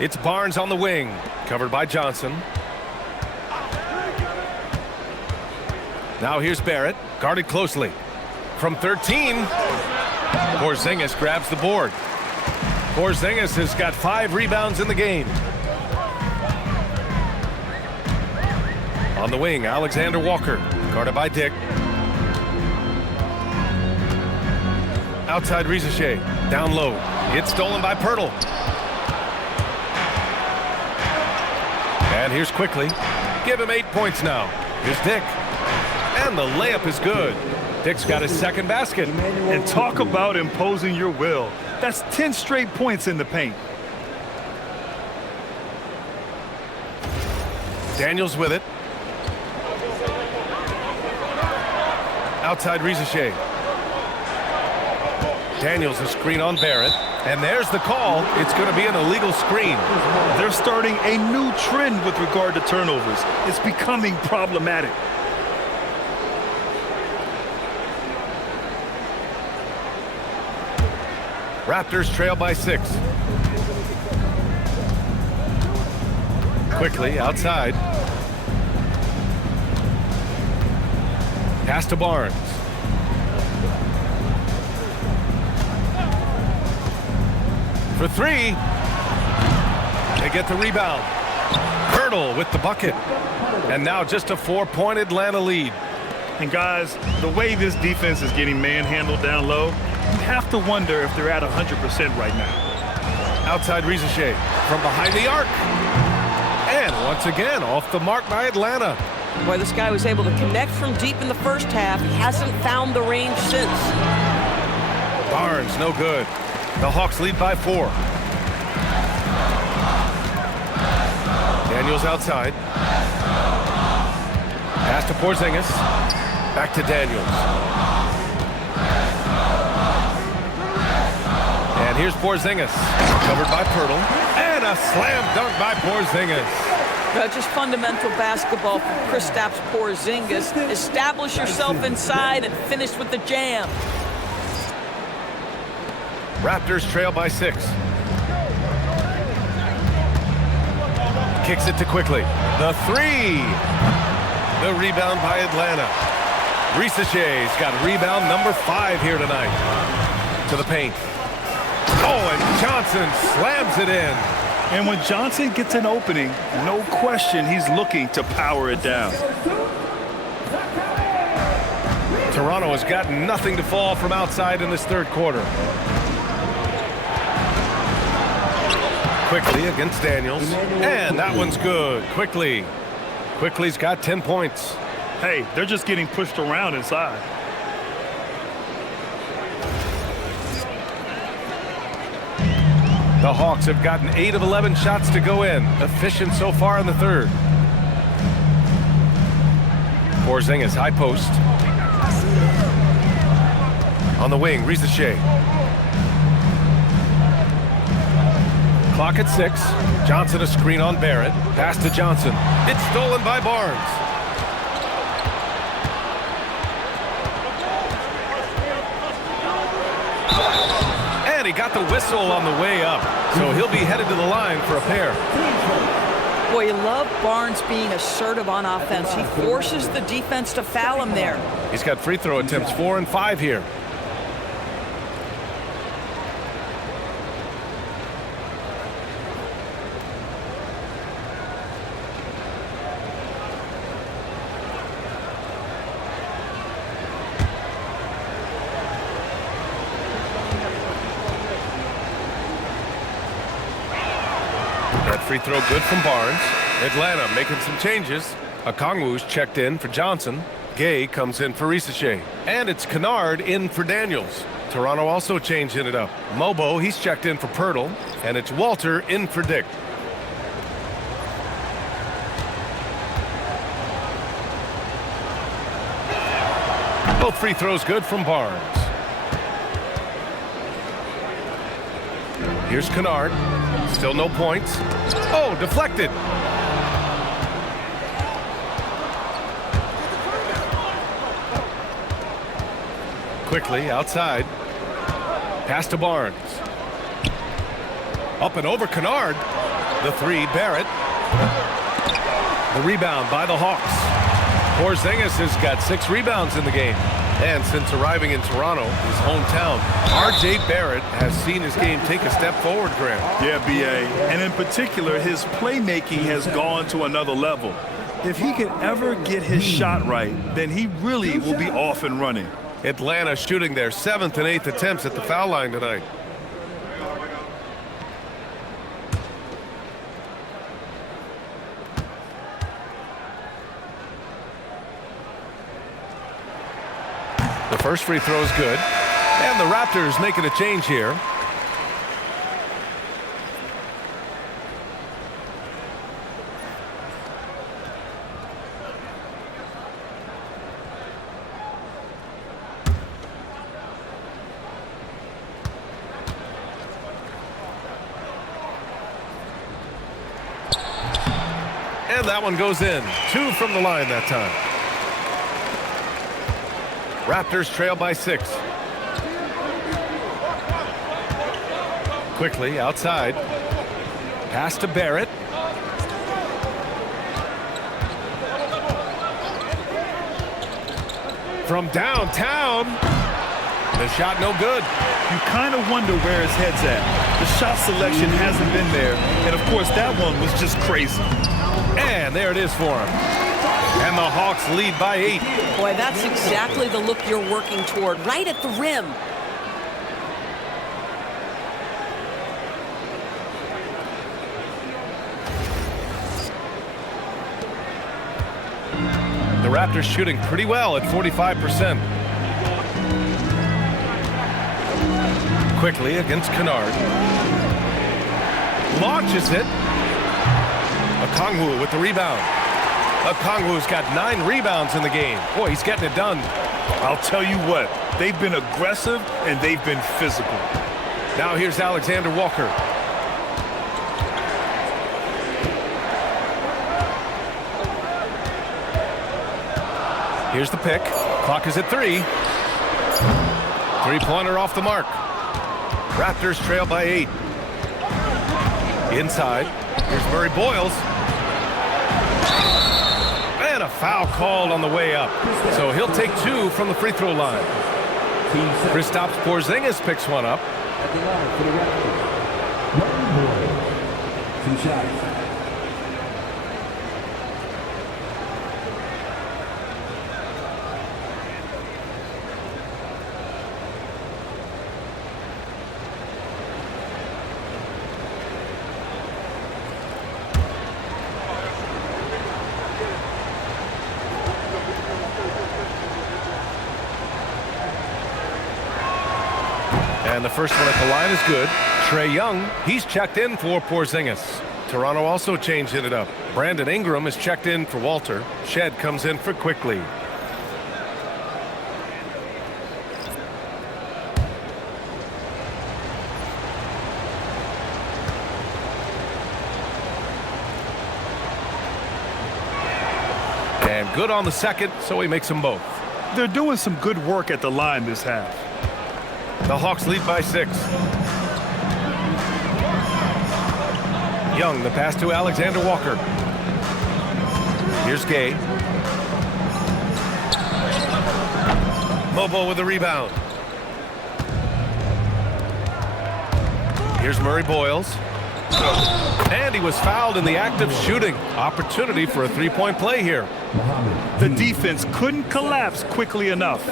It's Barnes on the wing. Covered by Johnson. Now here's Barrett. Guarded closely. From 13. Porziņģis grabs the board. Porziņģis has got 5 rebounds in the game. On the wing, Alexander Walker. Guarded by Dick. Outside Rizachet. Down low. It's stolen by Pirtle. And here's Quickley. Give him 8 points now. Here's Dick. And the layup is good. Dick's got his second basket. And talk about imposing your will. That's 10 straight points in the paint. Daniels with it. Outside Rizachet. Daniels a screen on Barrett. And there's the call. It's going to be an illegal screen. They're starting a new trend with regard to turnovers. It's becoming problematic. Raptors trail by 6. Quickley outside. Pass to Barnes. For 3. They get the rebound. Pirtle with the bucket. And now just a 4-point Atlanta lead. And guys, the way this defense is getting manhandled down low, you have to wonder if they're at 100% right now. Outside Rizachet from behind the arc. And once again, off the mark by Atlanta. Boy, this guy was able to connect from deep in the first half. He hasn't found the range since. Barnes, no good. The Hawks lead by 4. Daniels outside. Pass to Porziņģis. Back to Daniels. And here's Porziņģis. Covered by Pirtle. And a slam dunk by Porziņģis. Just fundamental basketball from Kristaps Porziņģis. Establish yourself inside and finish with the jam. Raptors trail by 6. Kicks it to Quickley. The 3. The rebound by Atlanta. Rizachet's got rebound number 5 here tonight. To the paint. Oh, and Johnson slams it in. And when Johnson gets an opening, no question he's looking to power it down. Toronto has got nothing to fall from outside in this third quarter. Quickley against Daniels. And that one's good. Quickley's got 10 points. Hey, they're just getting pushed around inside. The Hawks have gotten 8 of 11 shots to go in. Efficient so far in the third. Porziņģis high post. On the wing, Rizachet. Clock at 6. Johnson a screen on Barrett. Pass to Johnson. It's stolen by Barnes. And he got the whistle on the way up. So he'll be headed to the line for a pair. Boy, you love Barnes being assertive on offense. He forces the defense to foul him there. He's got free throw attempts 4 and 5 here. Free throw good from Barnes. Atlanta making some changes. Okongwu's checked in for Johnson. Gay comes in for Risacher. And it's Kennard in for Daniels. Toronto also changing it up. Mobo, he's checked in for Pirtle. And it's Walter in for Dick. Both free throws good from Barnes. Here's Kennard. Still no points. Oh, deflected. Quickley outside. Pass to Barnes. Up and over Kennard. The three, Barrett. The rebound by the Hawks. Porziņģis has got 6 rebounds in the game. And since arriving in Toronto, his hometown, RJ Barrett has seen his game take a step forward, Graham. Yeah, B.A. And in particular, his playmaking has gone to another level. If he can ever get his shot right, then he really will be off and running. Atlanta shooting their 7th and 8th attempts at the foul line tonight. The first free throw is good. And the Raptors making a change here. And that one goes in. 2 from the line that time. Raptors trail by 6. Quickley outside. Pass to Barrett. From downtown. The shot no good. You kind of wonder where his head's at. The shot selection hasn't been there. And, of course, that one was just crazy. And there it is for him. And the Hawks lead by 8. Boy, that's exactly the look you're working toward, right at the rim. The Raptors shooting pretty well at 45%. Quickley against Kennard. Launches it. Okongwu with the rebound. Okongwu's got 9 rebounds in the game. Boy, he's getting it done. I'll tell you what, they've been aggressive and they've been physical. Now here's Alexander Walker. Here's the pick. Clock is at 3. 3-pointer off the mark. Raptors trail by 8. Inside. Here's Murray Boyles. And a foul called on the way up. So he'll take 2 from the free throw line. Kristaps Porziņģis picks one up. At the line for the Raptors. 2 shots. And the first one at the line is good. Trae Young, he's checked in for Porziņģis. Toronto also changing it up. Brandon Ingram is checked in for Walter. Shed comes in for Quickley. And good on the second, so he makes them both. They're doing some good work at the line this half. The Hawks lead by 6. Young, the pass to Alexander Walker. Here's Gay. Mobo with the rebound. Here's Murray Boyles. And he was fouled in the act of shooting. Opportunity for a three-point play here. The defense couldn't collapse quickly enough.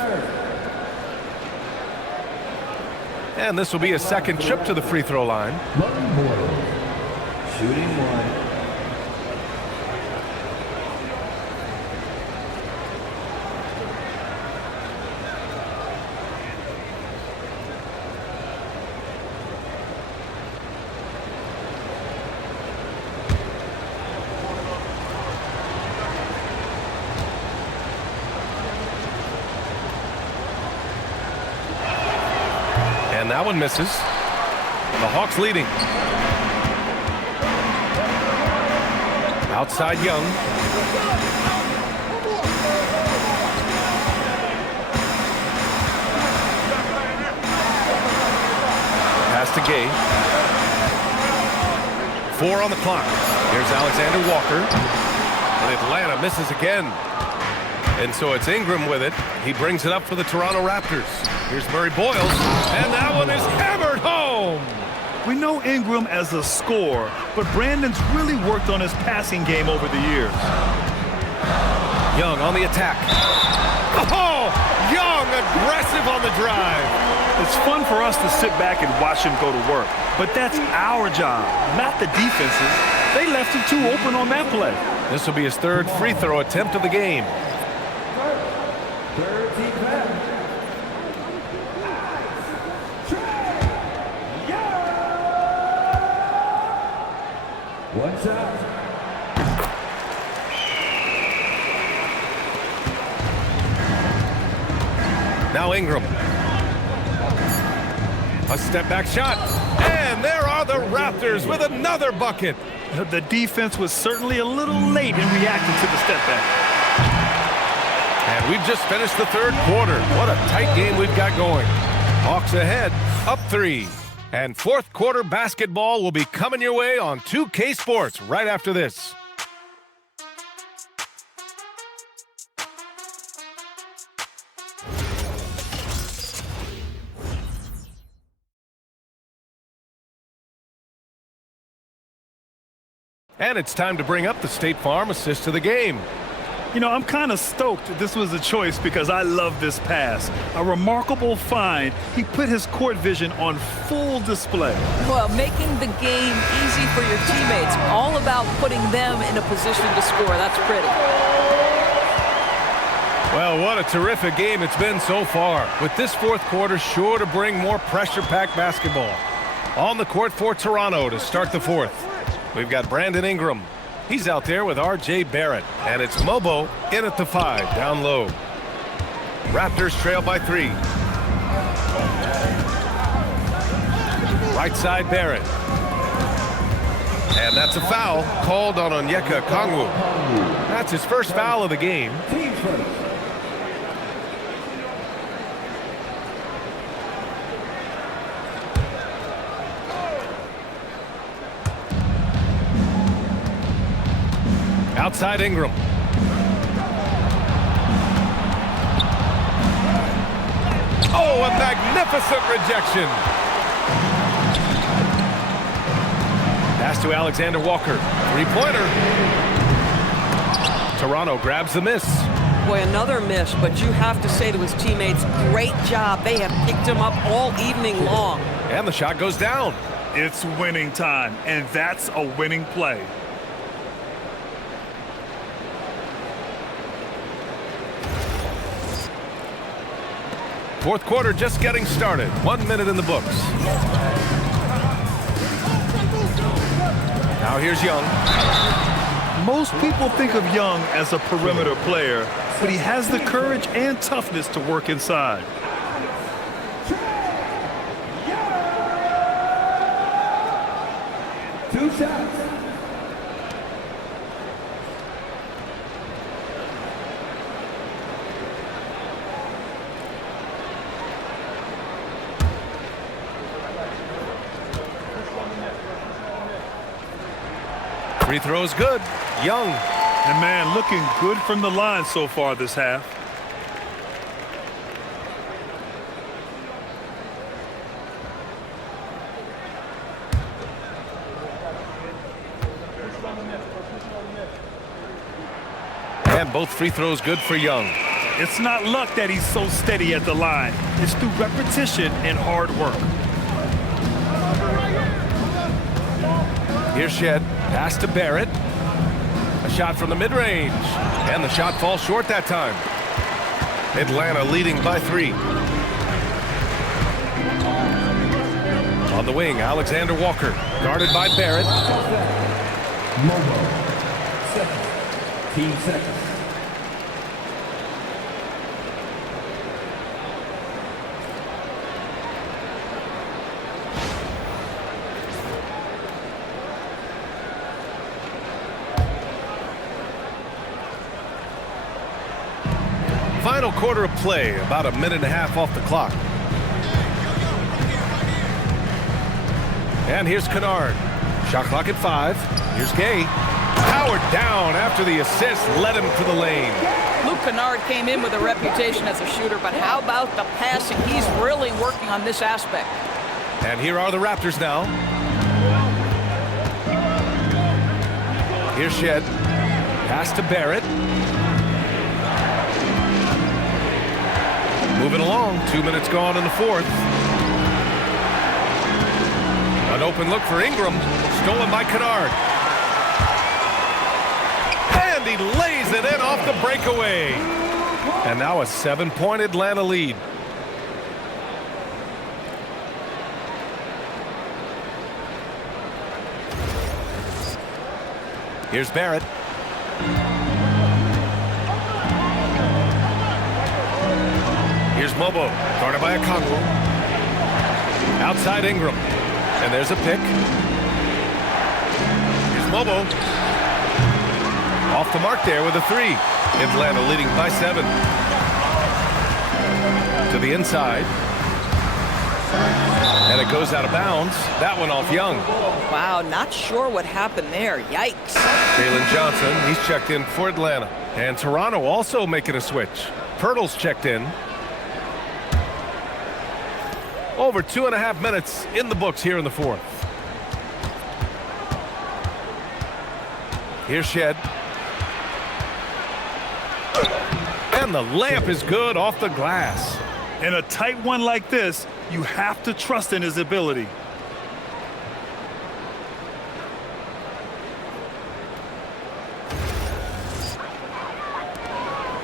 And this will be a second trip to the free throw line. Shooting one. And that one misses. The Hawks leading. Outside Young. Pass to Gay. 4 on the clock. Here's Alexander Walker. And Atlanta misses again. And so it's Ingram with it. He brings it up for the Toronto Raptors. Here's Murray Boyles. And that one is hammered home. We know Ingram as a scorer, but Brandon's really worked on his passing game over the years. Young on the attack. Oh, Young aggressive on the drive. It's fun for us to sit back and watch him go to work, but that's our job, not the defense's. They left it too open on that play. This will be his third free throw attempt of the game. Third team foul. One shot. Now Ingram. A step back shot. And there are the Raptors with another bucket. The defense was certainly a little late in reacting to the step back. And we've just finished the third quarter. What a tight game we've got going. Hawks ahead, up 3. And fourth quarter basketball will be coming your way on 2K Sports right after this. And it's time to bring up the State Farm assist to the game. You know, I'm kind of stoked this was a choice because I love this pass. A remarkable find. He put his court vision on full display. Well, making the game easy for your teammates. All about putting them in a position to score. That's pretty. Well, what a terrific game it's been so far. With this fourth quarter sure to bring more pressure-packed basketball. On the court for Toronto to start the fourth. We've got Brandon Ingram. He's out there with RJ Barrett. And it's Mobo in at the 5, down low. Raptors trail by 3. Right side Barrett. And that's a foul called on Onyeka Okongwu. That's his first foul of the game. Team first. Outside Ingram. Oh, a magnificent rejection. Pass to Alexander Walker. Three-pointer. Toronto grabs the miss. Boy, another miss, but you have to say to his teammates, great job. They have picked him up all evening long. And the shot goes down. It's winning time, and that's a winning play. Fourth quarter just getting started. 1 minute in the books. Now here's Young. Most people think of Young as a perimeter player, but he has the courage and toughness to work inside. Two shots. Free throw's good. Young. And man, looking good from the line so far this half. And both free throws good for Young. It's not luck that he's so steady at the line. It's through repetition and hard work. Here's Shed. Pass to Barrett. A shot from the mid-range. And the shot falls short that time. Atlanta leading by 3. On the wing, Alexander Walker. Guarded by Barrett. Mobo. 7. Team seconds. Final quarter of play, about a minute and a half off the clock. And here's Kennard. Shot clock at 5. Here's Gay. Powered down after the assist led him to the lane. Luke Kennard came in with a reputation as a shooter, but how about the passing? He's really working on this aspect. And here are the Raptors now. Here's Shed. Pass to Barrett. Moving along. 2 minutes gone in the fourth. An open look for Ingram. Stolen by Kennard. And he lays it in off the breakaway. And now a 7-point Atlanta lead. Here's Barrett. Here's Mobo, guarded by Okongwu. Outside Ingram. And there's a pick. Here's Mobo. Off the mark there with a 3. Atlanta leading by 7. To the inside. And it goes out of bounds. That one off Young. Wow, not sure what happened there. Yikes. Jalen Johnson, he's checked in for Atlanta. And Toronto also making a switch. Pirtle's checked in. Over 2.5 minutes in the books here in the fourth. Here's Shed. And the layup is good off the glass. In a tight one like this, you have to trust in his ability.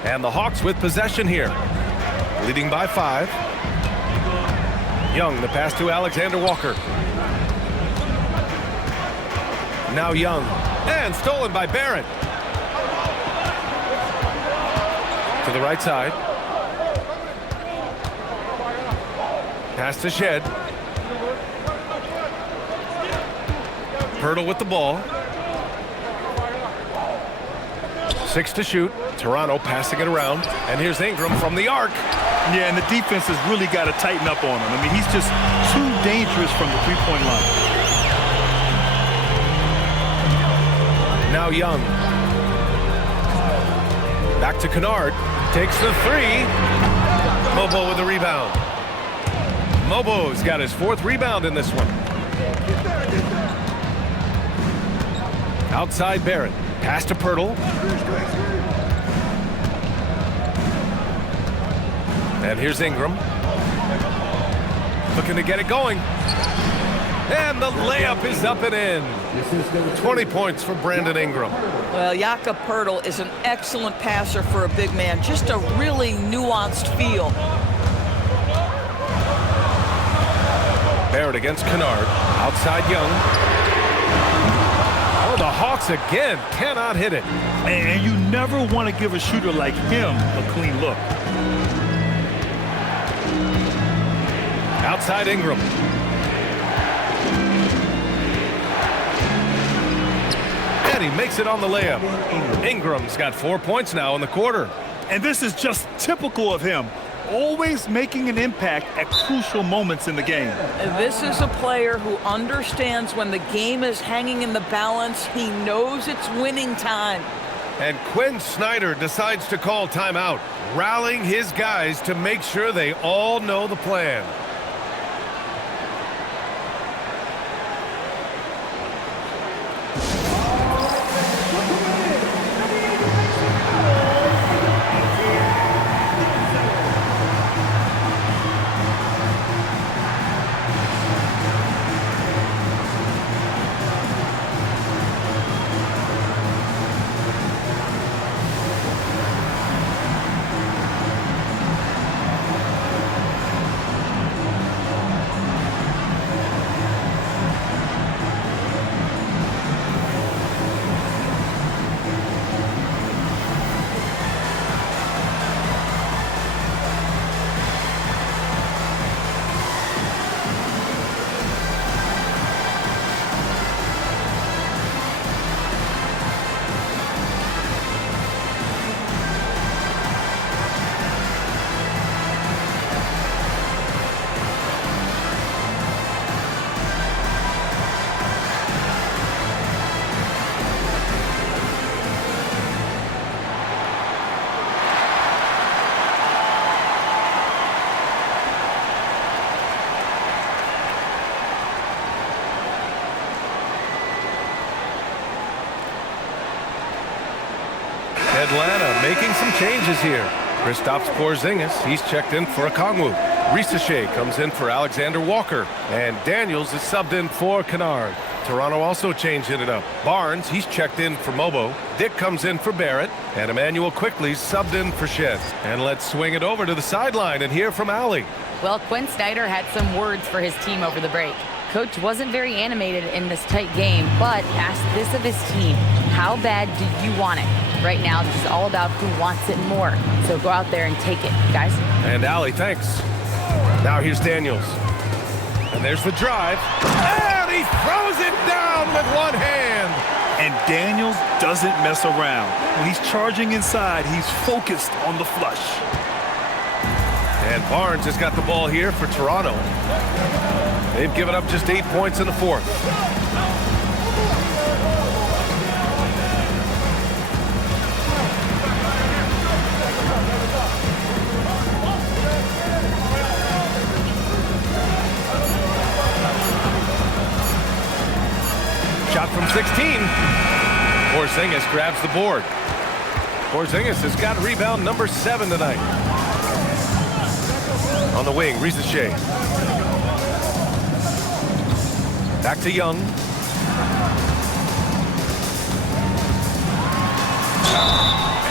And the Hawks with possession here. Leading by 5. Young, the pass to Alexander Walker. Now Young. And stolen by Barrett. To the right side. Pass to Shed. Pirtle with the ball. 6 to shoot. Toronto passing it around. And here's Ingram from the arc. Yeah, and the defense has really got to tighten up on him. I mean, he's just too dangerous from the three-point line. Now Young. Back to Kennard. Takes the 3. Mobo with the rebound. Mobo's got his 4th rebound in this one. Outside Barrett. Pass to Pirtle. And here's Ingram. Looking to get it going. And the layup is up and in. 20 points for Brandon Ingram. Well, Jakob Poeltl is an excellent passer for a big man. Just a really nuanced feel. Barrett against Kennard. Outside Young. Oh, the Hawks again cannot hit it. And you never want to give a shooter like him a clean look. Outside Ingram. And he makes it on the layup. Ingram's got 4 points now in the quarter. And this is just typical of him. always making an impact at crucial moments in the game. This is a player who understands when the game is hanging in the balance. He knows it's winning time. And Quinn Snyder decides to call timeout, rallying his guys to make sure they all know the plan. Atlanta making some changes here. Kristaps Porziņģis, he's checked in for Okongwu. Risache comes in for Alexander Walker. And Daniels is subbed in for Kennard. Toronto also changing it up. Barnes, he's checked in for Mobo. Dick comes in for Barrett. And Immanuel Quickley subbed in for Shed. And let's swing it over to the sideline and hear from Allie. Well, Quinn Snyder had some words for his team over the break. Coach wasn't very animated in this tight game, but asked this of his team: how bad do you want it? Right now, this is all about who wants it more. So go out there and take it, guys. And Allie, thanks. Now here's Daniels. And there's the drive. And he throws it down with one hand. And Daniels doesn't mess around. When he's charging inside, he's focused on the flush. And Barnes has got the ball here for Toronto. They've given up just 8 points in the fourth. Shot from 16. Porziņģis grabs the board. Porziņģis has got rebound number 7 tonight. On the wing, Risache. Back to Young.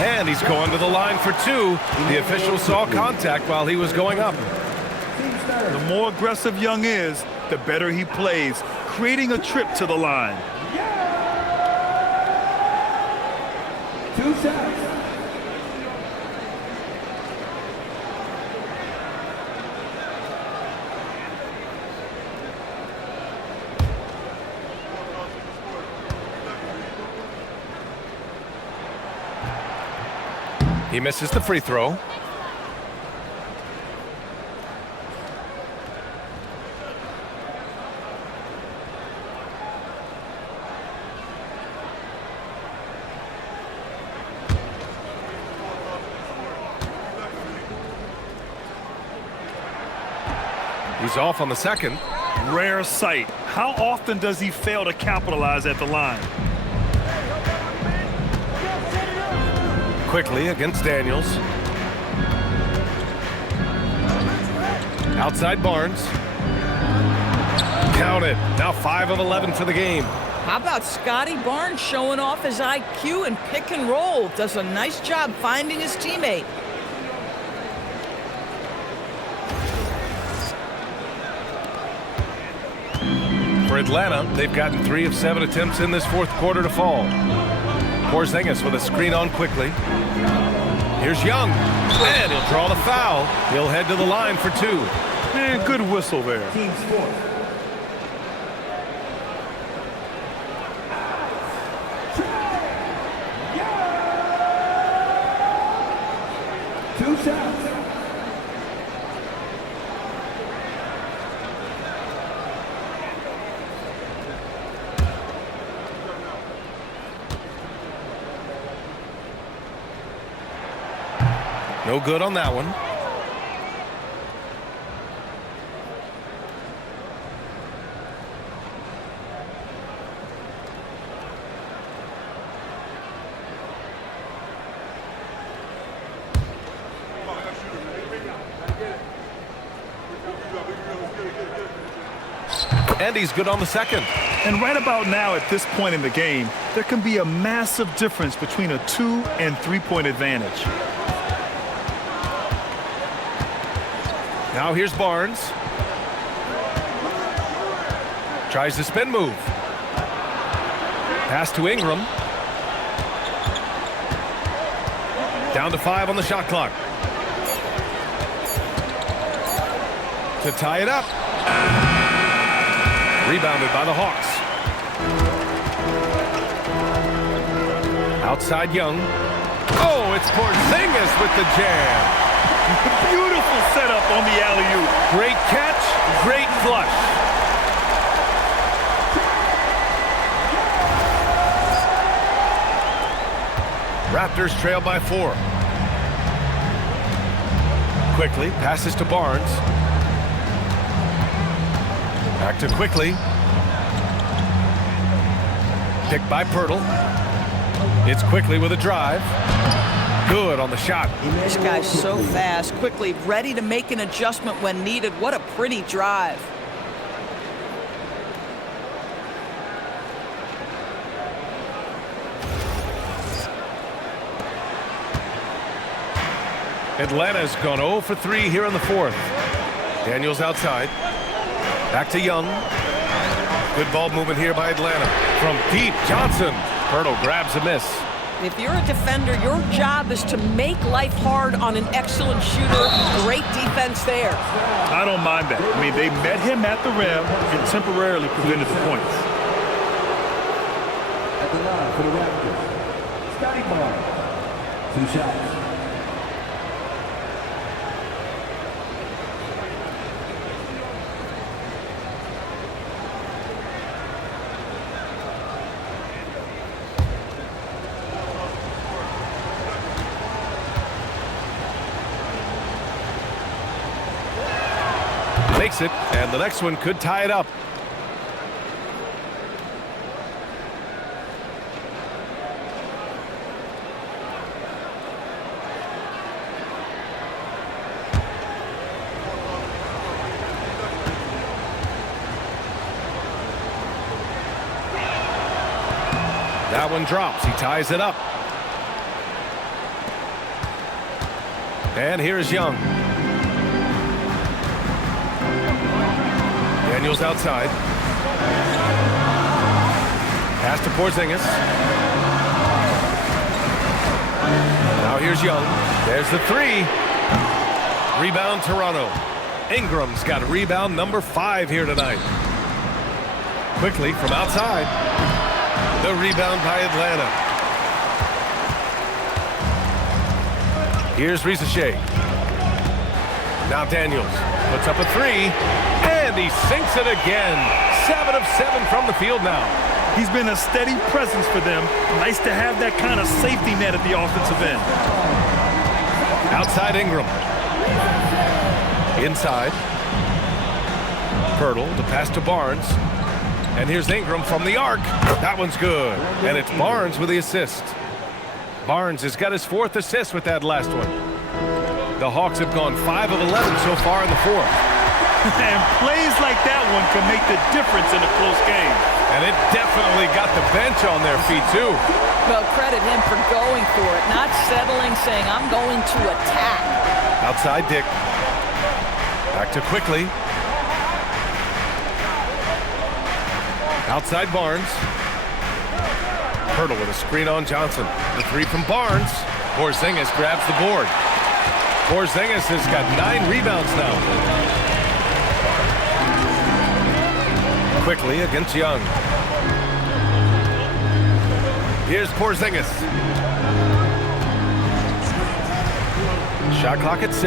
And he's going to the line for 2. The official saw contact while he was going up. The more aggressive Young is, the better he plays, creating a trip to the line. 2 shots. He misses the free throw. He's off on the second. Rare sight. How often does he fail to capitalize at the line? Quickly against Daniels. Outside Barnes. Count it. Now 5 of 11 for the game. How about Scottie Barnes showing off his IQ and pick and roll? Does a nice job finding his teammate. For Atlanta, they've gotten 3 of 7 attempts in this fourth quarter to fall. Porziņģis with a screen on Quickley. Here's Young. And he'll draw the foul. He'll head to the line for 2. Man, good whistle there. Team sport. Trae Young. 2 shots. No good on that one. And he's good on the second. And right about now, at this point in the game, there can be a massive difference between a 2- and 3-point advantage. Now here's Barnes. Tries the spin move. Pass to Ingram. Down to 5 on the shot clock. To tie it up. Rebounded by the Hawks. Outside Young. Oh, it's Porziņģis with the jam. Beautiful setup on the alley-oop. Great catch, great flush. Raptors trail by 4. Quickley passes to Barnes. Back to Quickley. Picked by Pirtle. It's Quickley with a drive. Good on the shot. This guy's so fast. Quickley ready to make an adjustment when needed. What a pretty drive. Atlanta's gone 0 for 3 here in the 4th. Daniels outside. Back to Young. Good ball movement here by Atlanta. From deep, Johnson. Pirtle grabs a miss. If you're a defender, your job is to make life hard on an excellent shooter. Great defense there. I don't mind that. I mean, they met him at the rim and temporarily prevented the points. At the line for the Raptors, Scottie Barnes. 2 shots. Makes it, and the next one could tie it up. That one drops. He ties it up. And here's Young. Daniels outside. Pass to Porziņģis. Now here's Young. There's the 3. Rebound Toronto. Ingram's got rebound number 5 here tonight. Quickly from outside. The rebound by Atlanta. Here's Risache. Now Daniels puts up a 3. And he sinks it again. 7 of 7 from the field now. He's been a steady presence for them. Nice to have that kind of safety net at the offensive end. Outside Ingram. Inside. Pirtle, the pass to Barnes. And here's Ingram from the arc. That one's good. And it's Barnes with the assist. Barnes has got his 4th assist with that last one. The Hawks have gone 5 of 11 so far in the 4th. And plays like that one can make the difference in a close game. And it definitely got the bench on their feet, too. Well, credit him for going for it, not settling, saying, I'm going to attack. Outside Dick. Back to Quickley. Outside Barnes. Pirtle with a screen on Johnson. The 3 from Barnes. Porziņģis grabs the board. Porziņģis has got 9 rebounds now. Quickly against Young. Here's Porziņģis. Shot clock at 6.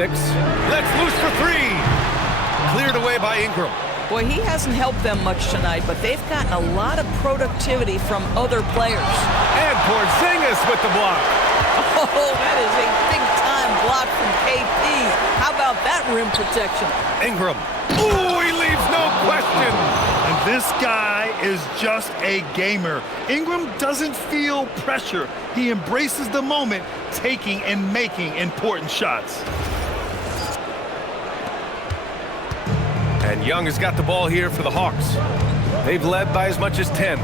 Let's loose for 3. Cleared away by Ingram. Boy, he hasn't helped them much tonight, but they've gotten a lot of productivity from other players. And Porziņģis with the block. Oh, that is a big-time block from KP. How about that rim protection? Ingram. Ooh, he leaves no question. And this guy is just a gamer. Ingram doesn't feel pressure. He embraces the moment, taking and making important shots. And Young has got the ball here for the Hawks. They've led by as much as 10.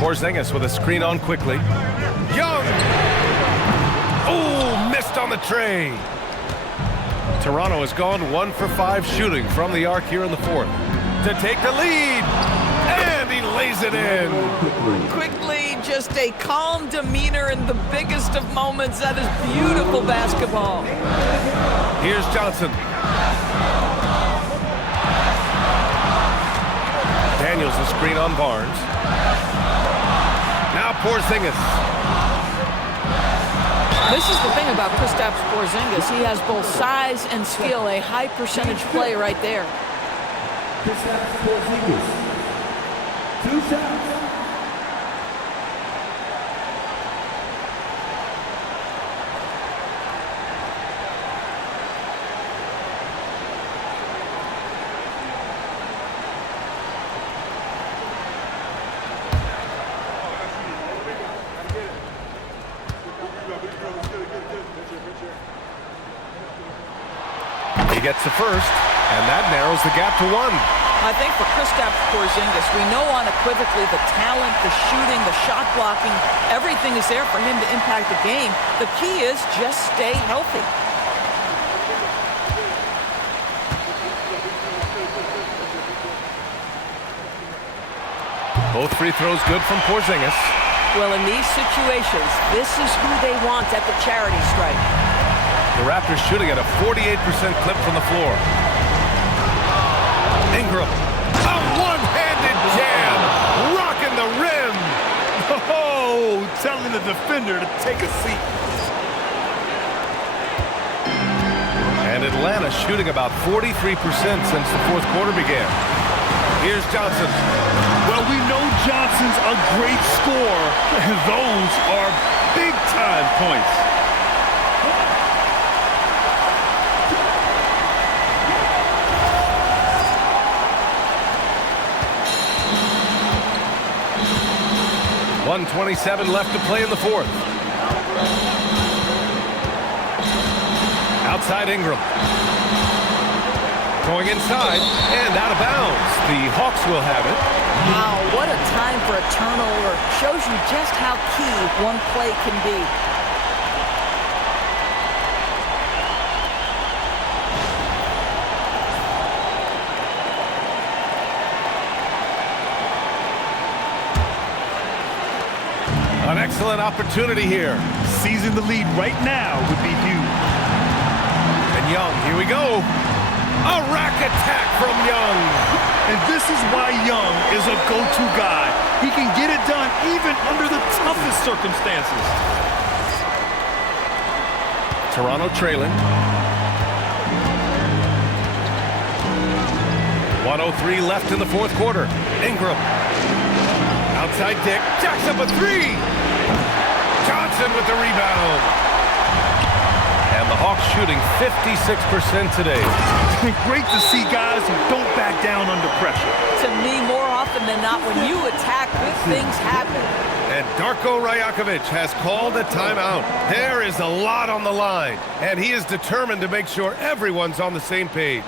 Porziņģis with a screen on Quickley. Young! Oh, missed on the tray. Toronto has gone 1 for 5 shooting from the arc here in the fourth to take the lead. And he lays it in. Quickley, just a calm demeanor in the biggest of moments. That is beautiful basketball. Here's Johnson. Daniels the screen on Barnes. Now Porziņģis. This is the thing about Kristaps Porziņģis. He has both size and skill, a high percentage play right there. Kristaps Porziņģis. 2 shots. He gets the first, and that narrows the gap to 1. I think for Kristaps Porziņģis, we know unequivocally the talent, the shooting, the shot blocking, everything is there for him to impact the game. The key is just stay healthy. Both free throws good from Porziņģis. Well, in these situations, this is who they want at the charity stripe. The Raptors shooting at a 48% clip from the floor. Ingram, a one-handed jam, rocking the rim. Oh, telling the defender to take a seat. And Atlanta shooting about 43% since the fourth quarter began. Here's Johnson. Well, we know Johnson's a great scorer. Those are big-time points. .127 left to play in the fourth. Outside Ingram. Going inside and out of bounds. The Hawks will have it. Wow, what a time for a turnover. Shows you just how key one play can be. An excellent opportunity here. Seizing the lead right now would be huge. And Young, here we go. A rack attack from Young. And this is why Young is a go-to guy. He can get it done even under the toughest circumstances. Toronto trailing. 1:03 left in the fourth quarter. Ingram. Outside Dick. Jacks up a three. Johnson with the rebound. And the Hawks shooting 56% today. Great to see guys who don't back down under pressure. To me, more often than not, when you attack, good things happen. And Darko Rajakovic has called a timeout. There is a lot on the line, and he is determined to make sure everyone's on the same page.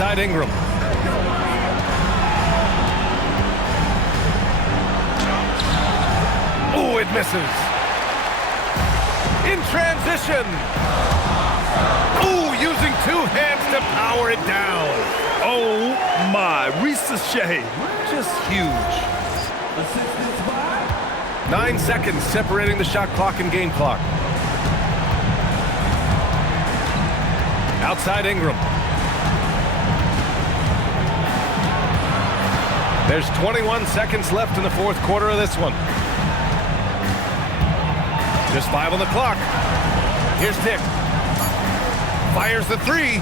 Outside Ingram. Ooh, it misses. In transition. Ooh, using 2 hands to power it down. Oh my, ricochet, just huge. 9 seconds separating the shot clock and game clock. Outside Ingram. There's 21 seconds left in the fourth quarter of this one. Just 5 on the clock. Here's Dick. Fires the 3.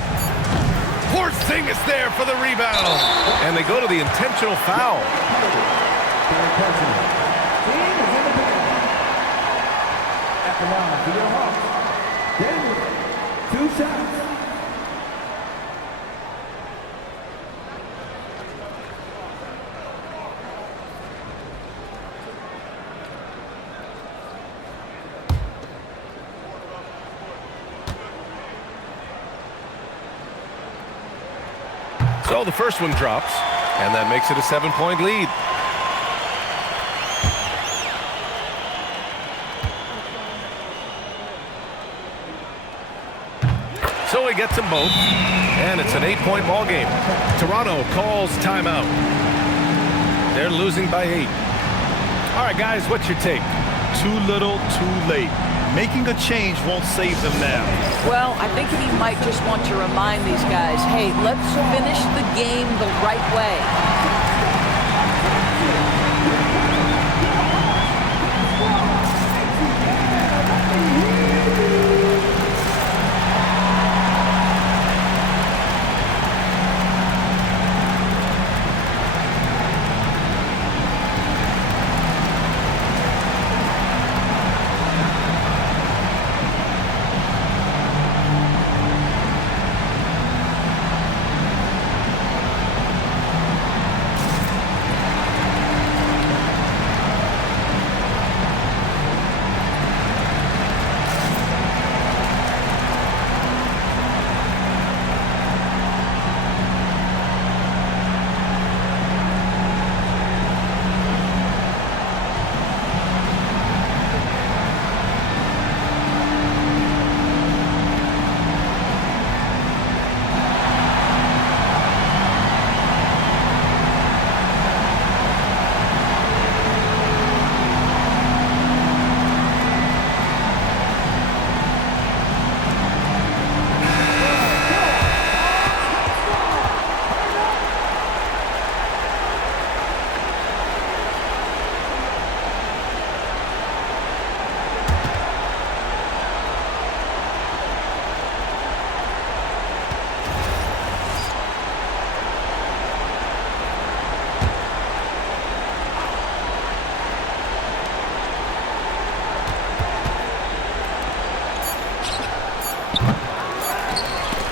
Porziņģis there for the rebound. And they go to the intentional foul. At the line for your Hawks, David, 2 shots. So the first one drops, and that makes it a 7-point lead. So he gets them both, and it's an 8-point ball game. Toronto calls timeout. They're losing by 8. All right, guys, what's your take? Too little, too late. Making a change won't save them now. Well, I think he might just want to remind these guys, hey, let's finish the game the right way.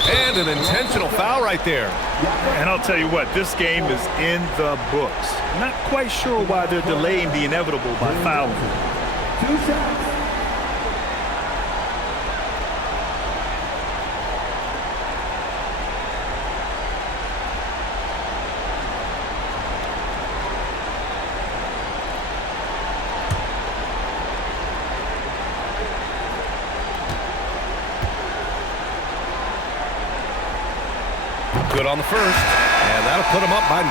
And an intentional foul right there. And I'll tell you what, this game is in the books. Not quite sure why they're delaying the inevitable by fouling. 2 shots. Good on the first, and that'll put him up by 9.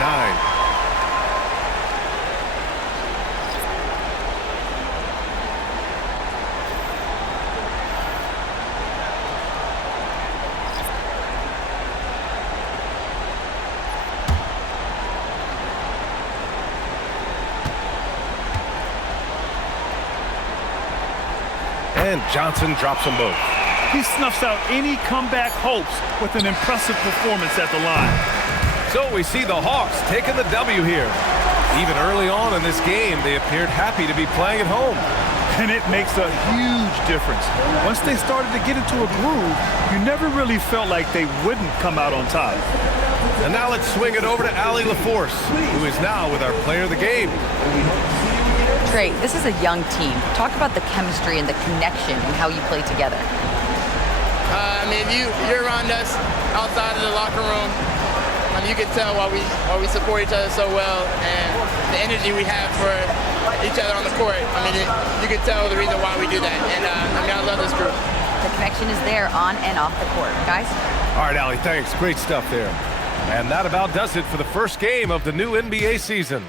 And Johnson drops them both. He snuffs out any comeback hopes with an impressive performance at the line. So we see the Hawks taking the W here. Even early on in this game, they appeared happy to be playing at home. And it makes a huge difference. Once they started to get into a groove, you never really felt like they wouldn't come out on top. And now let's swing it over to Allie LaForce, who is now with our player of the game. Trae, this is a young team. Talk about the chemistry and the connection and how you play together. I mean, you're around us outside of the locker room. I mean, you can tell why we support each other so well, and the energy we have for each other on the court. I mean, you can tell the reason why we do that, and I mean, I love this group. The connection is there on and off the court. Guys? All right, Allie, thanks. Great stuff there. And that about does it for the first game of the new NBA season.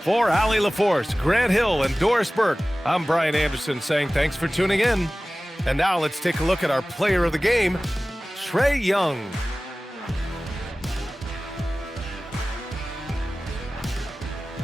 For Allie LaForce, Grant Hill, and Doris Burke, I'm Brian Anderson saying thanks for tuning in. And now let's take a look at our player of the game, Trae Young.